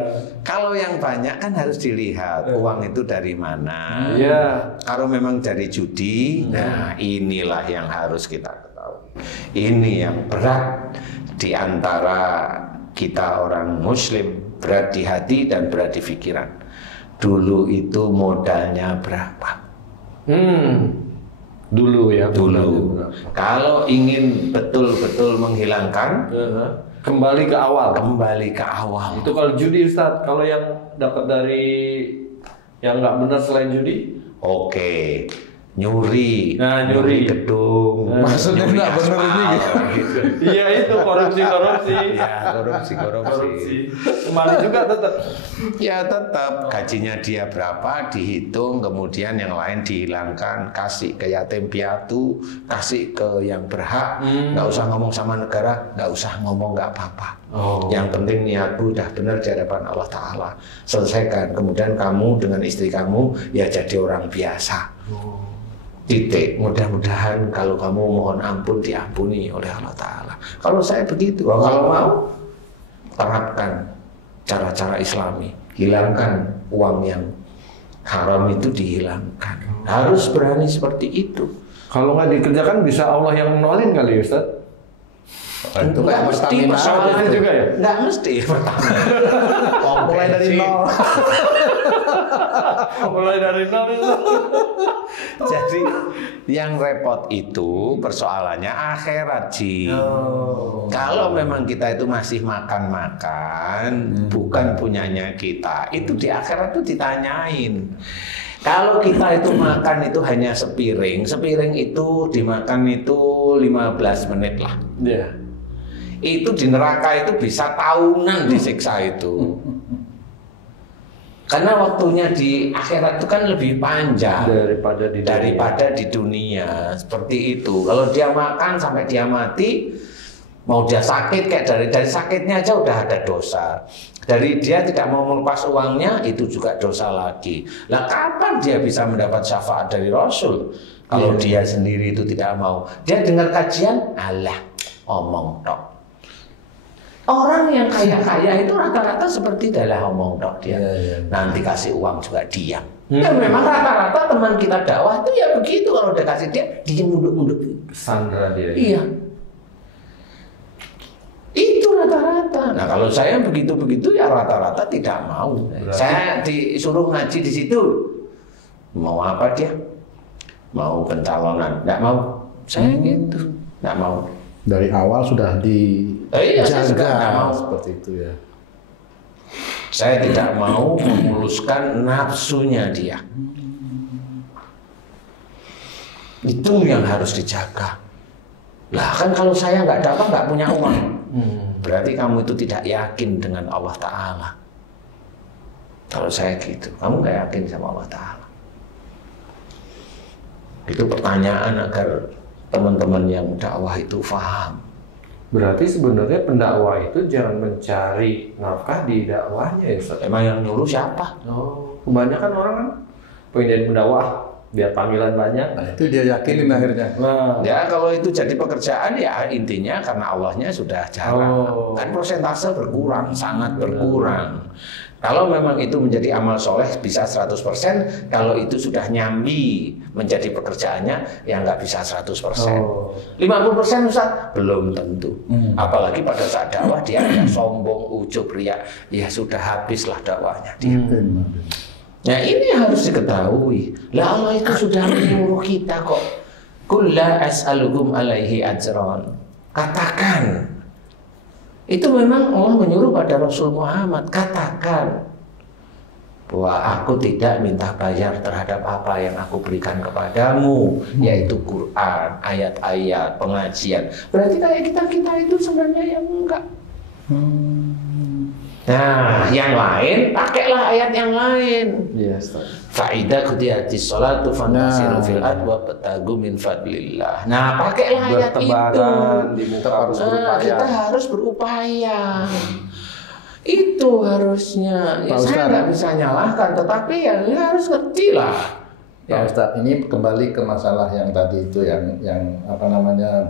Kalau yang banyak kan harus dilihat uang itu dari mana. Iya. Kalau memang dari judi, nah inilah yang harus kita ketahui. Ini yang berat di antara kita orang Muslim, berat di hati dan berat di pikiran. Dulu itu modalnya berapa? Dulu ya. Dulu. Kalau ingin betul-betul menghilangkan, kembali ke awal. Kembali ke awal. Itu kalau judi Ustadz, kalau yang dapat dari yang nggak benar selain judi? Oke, nyuri, Nah, nyuri. gedung, Maksudnya nyuri nggak bener ini aspal, gitu. Iya itu korupsi. Ya, korupsi. Kembali juga tetap. Ya tetap gajinya dia berapa dihitung, kemudian yang lain dihilangkan, kasih ke yatim piatu, kasih ke yang berhak. Nggak usah ngomong sama negara, nggak usah ngomong, nggak apa-apa. Yang penting niatmu udah benar di hadapan Allah Ta'ala. Selesaikan, kemudian kamu dengan istri kamu ya jadi orang biasa. Titik. Mudah-mudahan kalau kamu mohon ampun diampuni oleh Allah Ta'ala. Kalau saya begitu, kalau mau terapkan cara-cara Islami, hilangkan uang yang haram itu dihilangkan. Harus berani seperti itu. Kalau nggak dikerjakan bisa Allah yang nolin kali Ustaz? Itu Nggak kayak mesti Pertamina persoalannya juga ya? Nggak mesti pertama. mulai dari nol. Mulai dari nol itu. Jadi yang repot itu persoalannya akhirat, Ji. Kalau memang kita itu masih makan-makan, bukan punyanya kita, itu di akhirat itu ditanyain. Kalau kita itu makan itu hanya sepiring itu dimakan itu 15 menit lah. Iya. Itu di neraka itu bisa tahunan disiksa itu. Karena waktunya di akhirat itu kan lebih panjang daripada di dunia. Seperti itu. Kalau dia makan sampai dia mati, mau dia sakit kayak dari sakitnya aja udah ada dosa. Dari dia tidak mau melepas uangnya itu juga dosa lagi. Lah kapan dia bisa mendapat syafaat dari Rasul? Kalau dia sendiri itu tidak mau. Dia dengar kajian, alah, omong tok. Orang yang kaya-kaya itu rata-rata seperti adalah omong tok dia. Nanti kasih uang juga diam. Ya memang rata-rata teman kita dakwah itu ya begitu, kalau udah kasih dia munduk-munduk. Sandra dia. Iya. Itu rata-rata. Nah kalau saya begitu-begitu ya rata-rata tidak mau. Berarti saya disuruh ngaji di situ. Mau apa dia? Mau pencalonan? Nggak mau. Saya gitu. Nggak mau. Dari awal sudah dijaga seperti itu ya. Saya tidak mau memuluskan nafsunya dia. Itu yang harus dijaga. Lah kan kalau saya nggak dapat, nggak punya uang, berarti kamu itu tidak yakin dengan Allah Ta'ala. Kalau saya gitu, kamu nggak yakin sama Allah Ta'ala. Itu pertanyaan agar teman-teman yang dakwah itu paham. Berarti sebenarnya pendakwah itu jangan mencari nafkah di dakwahnya ya Ustaz? Emang yang nyuruh siapa? Kebanyakan orang kan pengen jadi pendakwah biar panggilan banyak. Nah, itu dia yakinin akhirnya. Ya kalau itu jadi pekerjaan ya intinya karena Allahnya sudah jarang. Kan persentase berkurang, sangat berkurang. Kalau memang itu menjadi amal soleh bisa 100%, kalau itu sudah nyambi menjadi pekerjaannya ya nggak bisa 100%. 50% Ustaz? Belum tentu. Apalagi pada saat dakwah dia ada sombong, ujub, riya, ya sudah habislah dakwahnya dia. Nah ini harus diketahui. Lah Allah itu sudah menyuruh kita kok. Qul la as'alukum alaihi ajran. Katakan. Itu memang Allah menyuruh pada Rasul Muhammad. Katakan bahwa aku tidak minta bayar terhadap apa yang aku berikan kepadamu, yaitu Quran, ayat-ayat, pengajian. Berarti kayak kita itu sebenarnya yang enggak. Nah, yang lain pakailah ayat yang lain. Iya, Ustaz. Fa'idha qudhiyatis sholatu fantasiru fil ard wa batagu min fadlillah. Nah, pakailah ayat itu. Bertebaran di muka harus berupaya. Kita harus berupaya. Itu harusnya. Ya, saya nggak bisa nyalahkan, tetapi ya harus ngerti lah. Pak Ustadz, ini kembali ke masalah yang tadi itu yang apa namanya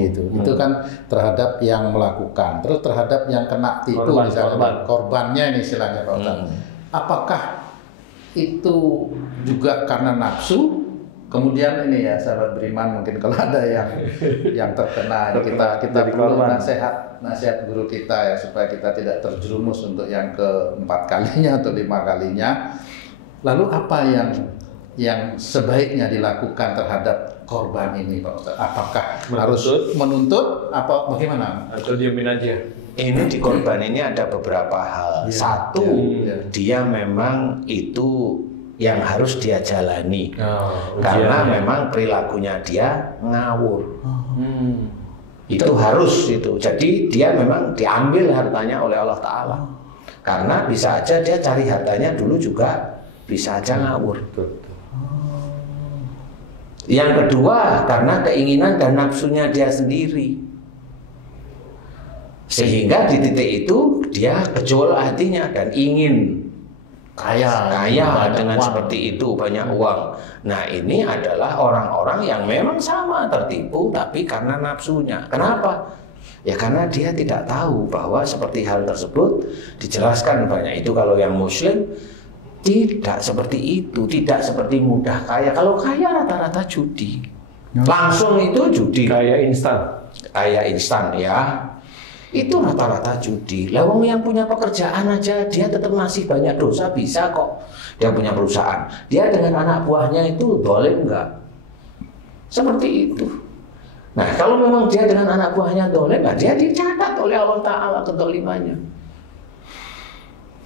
itu kan terhadap yang melakukan, terus terhadap yang kena tipu misalnya korbannya ini istilahnya Pak Ustadz. Apakah itu juga karena nafsu? Kemudian ini ya sahabat beriman, mungkin kalau ada yang terkena, kita perlu nasihat guru kita ya supaya kita tidak terjerumus untuk yang keempat kalinya atau 5 kalinya. Lalu apa yang sebaiknya dilakukan terhadap korban ini Pak Ustadz? Apakah harus menuntut apa bagaimana? Atau diamin aja? Ini di korban ini ada beberapa hal. Satu, dia memang itu yang harus dia jalani. Karena memang perilakunya dia ngawur. Itu harus itu. Jadi dia memang diambil hartanya oleh Allah Ta'ala. Karena bisa aja dia cari hartanya dulu juga bisa aja ngawur. Yang kedua, karena keinginan dan nafsunya dia sendiri. Sehingga di titik itu dia kejol hatinya dan ingin kaya dengan seperti itu, banyak uang. Nah, ini adalah orang-orang yang memang sama tertipu tapi karena nafsunya. Kenapa? Ya karena dia tidak tahu bahwa seperti hal tersebut dijelaskan banyak itu. Kalau yang muslim tidak seperti itu, tidak seperti mudah kaya. Kalau kaya rata-rata judi, langsung itu judi. Kaya instan. Kaya instan ya, itu rata-rata judi. Lawang yang punya pekerjaan aja dia tetap masih banyak dosa, bisa kok. Dia punya perusahaan, dia dengan anak buahnya itu dolim enggak? Seperti itu. Nah kalau memang dia dengan anak buahnya dolim, nah dia dicatat oleh Allah Ta'ala kedolimannya.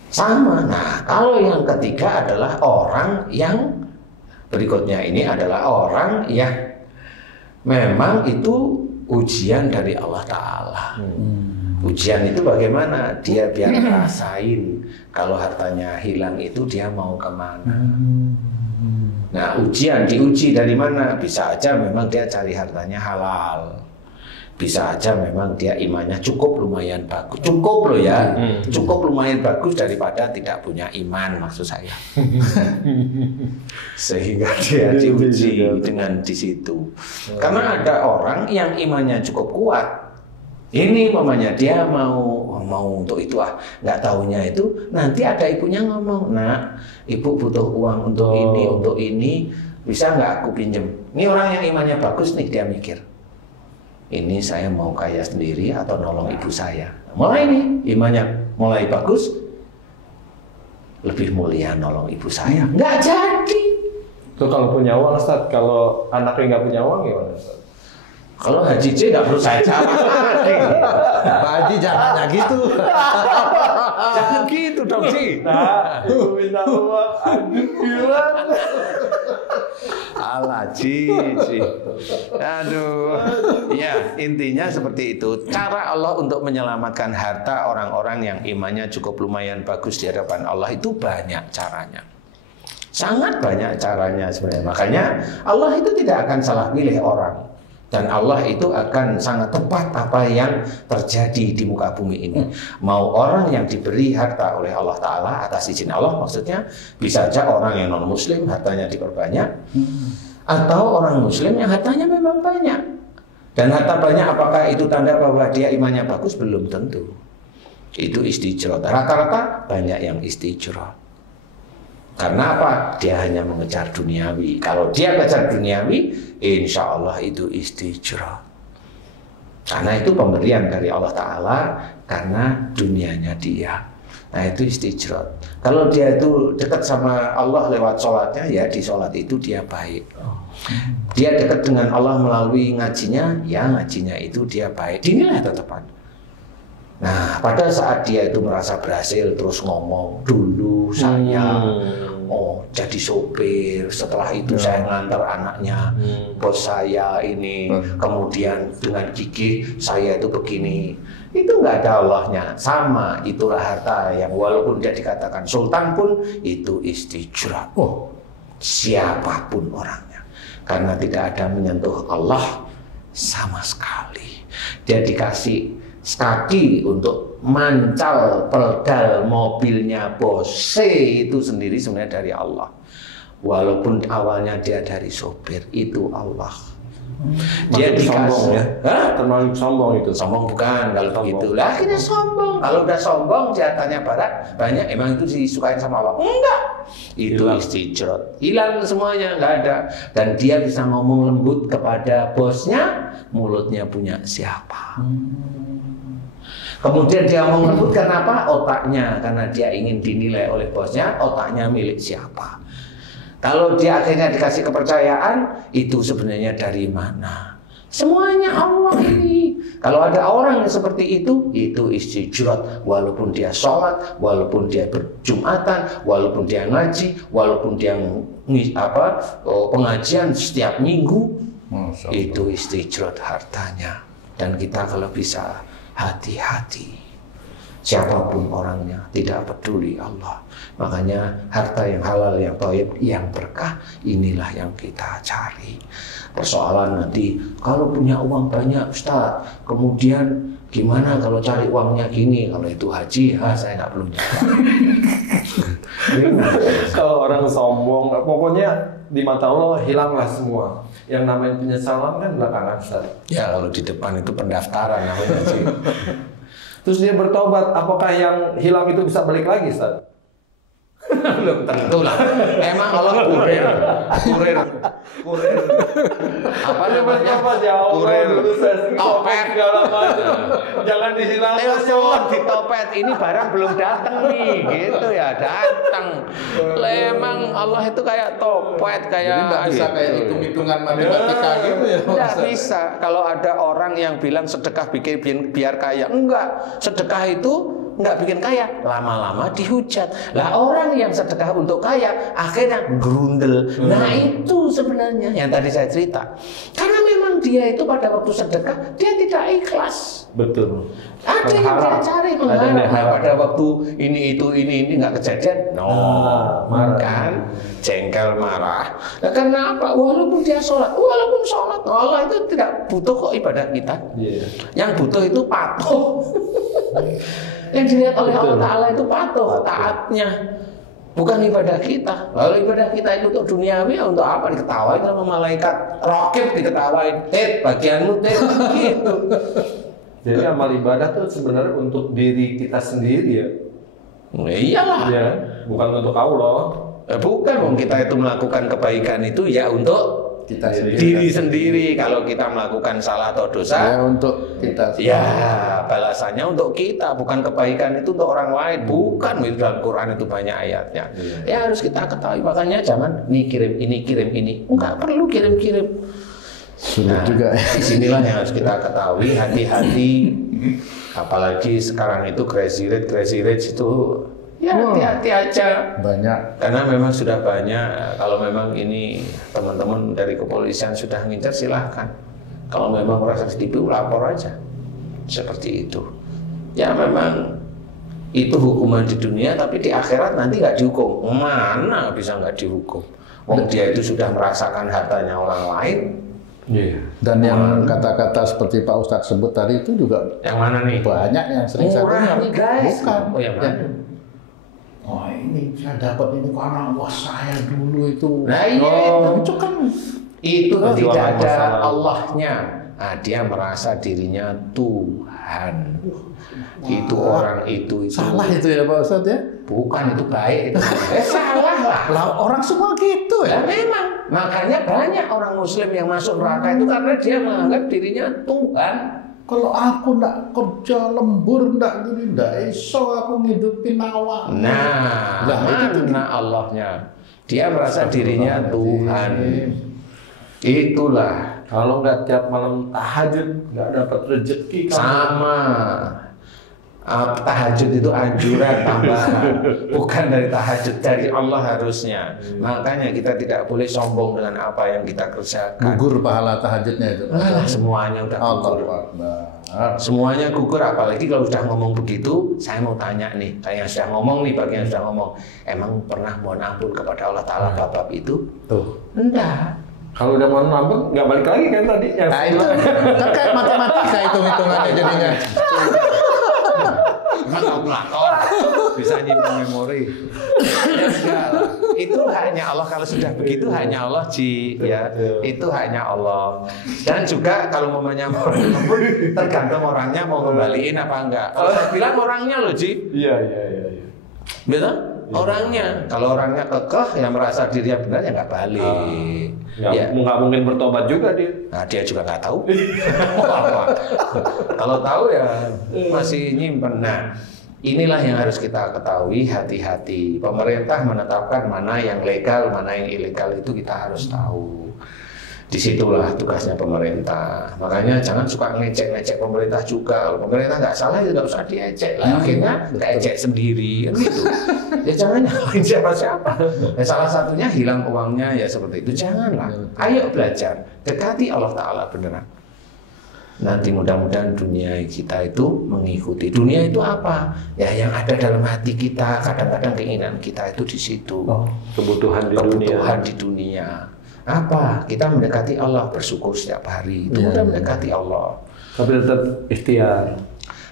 Sama. Nah, kalau yang ketiga adalah orang yang berikutnya ini adalah orang yang memang itu ujian dari Allah Ta'ala. Ujian itu bagaimana? Dia biar rasain kalau hartanya hilang itu dia mau kemana. Nah, diuji dari mana? Bisa aja memang dia cari hartanya halal. Bisa aja memang dia imannya cukup lumayan bagus. Cukup loh ya. Cukup lumayan bagus daripada tidak punya iman maksud saya. Sehingga dia diuji dengan di situ. Karena ada orang yang imannya cukup kuat. Ini mamanya dia mau untuk itu nggak taunya itu nanti ada ibunya ngomong, "Nak, ibu butuh uang untuk ini, bisa nggak aku pinjem?" Ini orang yang imannya bagus nih, dia mikir, ini saya mau kaya sendiri atau nolong ibu saya. Mulai nih imannya mulai bagus, lebih mulia nolong ibu saya. Nggak jadi. Itu kalau punya uang Ustaz, kalau anaknya nggak punya uang gimana Ustaz? Kalau Haji C nggak perlu saya cara lagi. Pak Haji jangan gitu. Jangan gitu dong Ci. Nah, ibu minta uang, aduh gimana? Alah Ci. Aduh. Ya, intinya seperti itu. Cara Allah untuk menyelamatkan harta orang-orang yang imannya cukup lumayan bagus di hadapan Allah itu banyak caranya. Sangat banyak caranya sebenarnya. Makanya Allah itu tidak akan salah pilih orang. Dan Allah itu akan sangat tepat apa yang terjadi di muka bumi ini. Mau orang yang diberi harta oleh Allah Ta'ala atas izin Allah, maksudnya bisa saja orang yang non-muslim hartanya diperbanyak, atau orang muslim yang hartanya memang banyak. Dan harta banyak apakah itu tanda bahwa dia imannya bagus? Belum tentu. Itu istijrot. Rata-rata banyak yang istijrot. Karena apa? Dia hanya mengejar duniawi. Kalau dia kejar duniawi, insya Allah itu istijrah. Karena itu pemberian dari Allah Ta'ala karena dunianya dia. Nah itu istijrah. Kalau dia itu dekat sama Allah lewat sholatnya, ya di sholat itu dia baik. Dia dekat dengan Allah melalui ngajinya, ya ngajinya itu dia baik. Dinilai tetapan. Nah pada saat dia itu merasa berhasil terus ngomong, dulu saya Oh, jadi sopir. Setelah itu saya ngantar anaknya, bos saya ini. Kemudian dengan gigih saya itu begini. Itu nggak ada Allahnya. Sama, itulah harta yang walaupun dia dikatakan sultan pun itu istijrah. Oh, siapapun orangnya. Karena tidak ada menyentuh Allah sama sekali. Dia dikasih kaki untuk mancal pedal mobilnya Bose itu sendiri sebenarnya dari Allah. Walaupun awalnya dia dari sopir, itu Allah. Dia dikasih sombong ya? Terlalu sombong itu. Sombong bukan kalau begitu. Lah akhirnya sombong. Kalau udah sombong jahatannya banyak. Emang itu disukain sama Allah? Enggak. Itu istijrot. Hilang semuanya, nggak ada. Dan dia bisa ngomong lembut kepada bosnya, mulutnya punya siapa. Kemudian dia ngomong lembut karena apa? Otaknya, karena dia ingin dinilai oleh bosnya, otaknya milik siapa. Kalau dia akhirnya dikasih kepercayaan, itu sebenarnya dari mana? Semuanya Allah ini. Kalau ada orang yang seperti itu istijrat. Walaupun dia sholat, walaupun dia berjumatan, walaupun dia ngaji, walaupun dia pengajian setiap minggu, itu istijrat hartanya. Dan kita kalau bisa hati-hati. Siapapun orangnya, tidak peduli Allah. Makanya harta yang halal, yang thayyib, yang berkah, inilah yang kita cari. Persoalan nanti, kalau punya uang banyak Ustaz, kemudian gimana kalau cari uangnya gini? Kalau itu haji, saya nggak perlu jawab. Kalau orang sombong, pokoknya di mata Allah hilanglah semua. Yang namanya penyesalan kan belakangan Ustaz. Ya kalau di depan itu pendaftaran namanya sih. Terus dia bertobat, apakah yang hilang itu bisa balik lagi, Ustaz? Belum tentu lah. Emang Allah kurir. Apa namanya? Kurir. Topet. Jangan dihilangkan. Telepon ditopet. Ini barang belum datang nih, gitu ya. Datang. Emang Allah itu kayak topet, kayak. Jadi nggak bisa kayak hitung-hitungan matematika gitu ya? Nggak bisa. Kalau ada orang yang bilang sedekah bikin biar kaya, enggak. Sedekah itu nggak bikin kaya, lama-lama dihujat. Lah orang yang sedekah untuk kaya akhirnya grundel. Nah itu sebenarnya yang tadi saya cerita. Karena memang dia itu pada waktu sedekah dia tidak ikhlas. Betul. Ada yang dia cari mengharap. Pada waktu ini nggak kejadian. Marah kan, jengkel marah. Nah, kenapa? Walaupun dia sholat, Allah itu tidak butuh kok ibadah kita. Yang butuh itu patuh. Yang dilihat oleh Allah Ta'ala itu patuh, taatnya, bukan ibadah kita. Lalu ibadah kita itu untuk duniawi, untuk apa? Diketawain sama malaikat, rokib diketawain, bagianmu gitu. Jadi amal ibadah itu sebenarnya untuk diri kita sendiri ya. Iyalah. Ya, bukan untuk Allah. Bukan, kita itu melakukan kebaikan itu ya untuk kita diri sendiri. Kalau kita melakukan salah atau dosa, ya untuk kita sendiri. Ya balasannya untuk kita, bukan kebaikan itu untuk orang lain. Bukan, di dalam Quran itu banyak ayatnya. Ya harus kita ketahui. Makanya jangan kirim ini, nggak perlu kirim. Sulit juga ya. Disinilah yang harus kita ketahui, hati-hati. Apalagi sekarang itu crazy rate itu. Ya hati-hati aja. Banyak. Karena memang sudah banyak. Kalau memang ini teman-teman dari kepolisian sudah ngincar, silahkan. Kalau memang merasa ditipu, lapor aja. Seperti itu. Ya memang itu hukuman di dunia, tapi di akhirat nanti nggak dihukum. Mana bisa nggak dihukum? Wong dia itu sudah merasakan hartanya orang lain. Dan yang kata-kata seperti Pak Ustadz sebut tadi itu juga. Yang mana nih? Banyak yang sering saya dengar. Bukan. Oh yang mana? Oh ini saya dapat ini karena wah saya dulu itu. Nah iya itu kan itu tidak ada Allahnya. Nah, dia merasa dirinya Tuhan. Itu orang itu salah itu ya Pak Ustadz ya? Bukan, itu baik itu. Salah lah. Orang semua gitu ya. Memang makanya banyak orang Muslim yang masuk neraka itu karena dia menganggap dirinya Tuhan. Kalau aku ndak kerja lembur, ndak gini, ndak iso aku ngidupin awak. Nah, mana Allahnya? Dia merasa dirinya Tuhan. Itulah. Kalau nggak tiap malam tahajud, nggak dapat rezeki. Sama. tahajud itu anjuran tambahan, bukan dari tahajud, dari Allah harusnya. Makanya kita tidak boleh sombong dengan apa yang kita kerjakan. Gugur pahala tahajudnya itu. Alah, semuanya udah gugur. Semuanya gugur, apalagi kalau sudah ngomong begitu. Saya mau tanya nih, saya yang sudah ngomong nih, bagi yang sudah ngomong, emang pernah mohon ampun kepada Allah Ta'ala bab itu? Tuh. Enggak. Kalau udah mohon ampun, nggak balik lagi kan tadi? Yang Nah itu kan kayak matematika hitung-hitungannya jadinya. Emang kalkulator bisa nyimpan memori. Ya enggak lah. Itu hanya Allah, kalau sudah begitu hanya Allah, Ji, ya. Itu hanya Allah. Dan juga kalau mamanya mau tergantung orangnya mau ngembaliin apa enggak. Kalau saya bilang orangnya loh, Ji. Iya. Betul? Orangnya. Kalau orangnya kekeh yang merasa dirinya benar ya nggak balik. Nggak mungkin bertobat juga dia. Nah, dia juga nggak tahu. Kalau tahu ya masih nyimpen. Nah, inilah yang harus kita ketahui, hati-hati. Pemerintah menetapkan mana yang legal, mana yang ilegal itu kita harus tahu. Disitulah tugasnya pemerintah. Makanya jangan suka ngecek-ngecek pemerintah juga. Kalau pemerintah nggak salah ya nggak usah diecek. Lah, akhirnya nggak ecek sendiri, kan gitu. Ya jangan nyalain siapa-siapa. Ya, salah satunya hilang uangnya ya seperti itu. Janganlah. Ayo belajar. Dekati Allah Ta'ala beneran. Nanti mudah-mudahan dunia kita itu mengikuti. Dunia itu apa? Ya yang ada dalam hati kita. Kadang-kadang keinginan kita itu di situ. Kebutuhan di dunia. Apa? Kita mendekati Allah, bersyukur setiap hari. Itu udah mendekati Allah. Tapi tetap ikhtiar.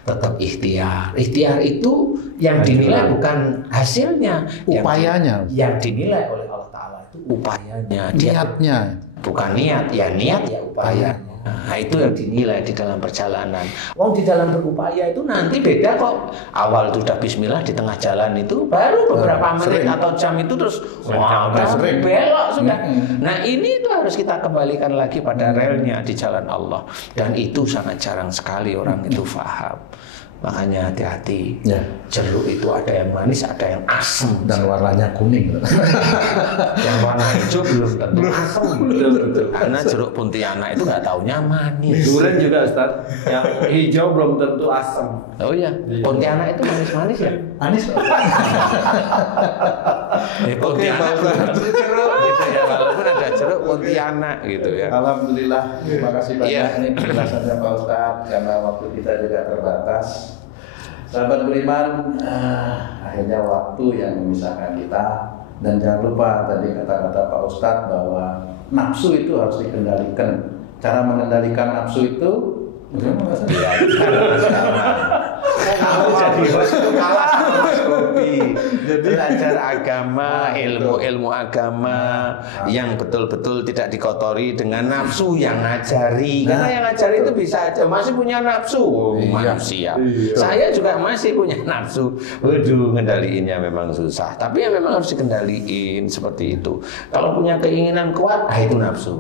Tetap ikhtiar. Ikhtiar itu yang dinilai bukan hasilnya, upayanya. Yang dinilai oleh Allah Ta'ala itu upayanya. Niatnya. Bukan niat ya upaya. Nah, itu yang dinilai di dalam perjalanan. Di dalam berupaya itu nanti beda kok. Awal itu udah bismillah, di tengah jalan itu baru beberapa menit atau jam itu terus belok sudah. Nah, ini itu harus kita kembalikan lagi pada relnya di jalan Allah. Dan itu sangat jarang sekali orang itu paham. Makanya hati-hati. Ya. Jeruk itu ada yang manis, ada yang asam. Dan warnanya kuning. Yang warna hijau belum tentu asam. Betul. Karena jeruk Pontianak itu nggak taunya manis. Durian juga, Ustaz. Yang hijau belum tentu asam. Oh iya. Pontianak itu manis-manis ya? Manis. Pontianak belum tentu jeruk gitu ya. Walaupun ada jeruk Pontianak gitu ya. Alhamdulillah. Terima kasih banyak ini penjelasannya Pak Ustadz, karena waktu kita juga terbatas. Sahabat beriman, akhirnya waktu yang memisahkan kita. Dan jangan lupa tadi kata-kata Pak Ustadz bahwa nafsu itu harus dikendalikan. Cara mengendalikan nafsu itu Kamu jadi host itu kalah sama Mas Bobi. Belajar agama, ilmu agama yang betul-betul tidak dikotori dengan nafsu yang ngajari. Karena yang ngajari itu bisa aja masih punya nafsu manusia. Saya juga masih punya nafsu. Waduh, ngendaliinnya memang susah. Tapi ya memang harus dikendaliin seperti itu. Kalau punya keinginan kuat, itu nafsu.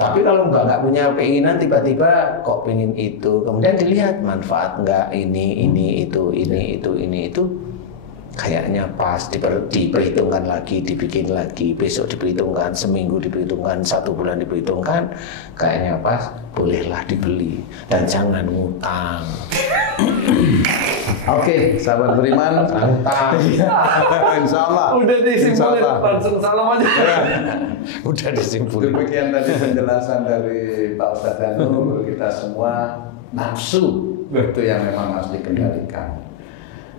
Tapi kalau nggak punya keinginan, tiba-tiba kok pengen itu, kemudian dilihat manfaat nggak ini itu, kayaknya pas diperhitungkan lagi, dibikin lagi, besok diperhitungkan, seminggu diperhitungkan, 1 bulan diperhitungkan, kayaknya pas, bolehlah dibeli dan jangan ngutang. Oke, sahabat beriman, Ngutang. Insya Allah. Udah disimpulin, langsung salam aja. Udah disimpulin. Demikian tadi penjelasan dari Pak Ustadz Danu. Kita semua nafsu itu yang memang harus dikendalikan.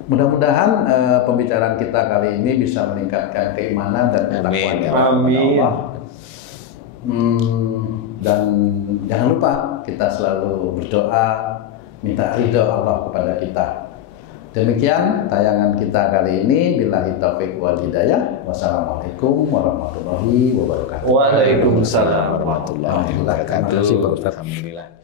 Mudah-mudahan pembicaraan kita kali ini bisa meningkatkan keimanan dan ketakwaan kepada Allah. Dan jangan lupa kita selalu berdoa, minta ridho Allah kepada kita. Demikian tayangan kita kali ini. Billahi taufiq wal hidayah. Wassalamualaikum warahmatullahi wabarakatuh. Waalaikumsalam warahmatullahi wabarakatuh. Terima kasih Pak Ustadz. Alhamdulillah.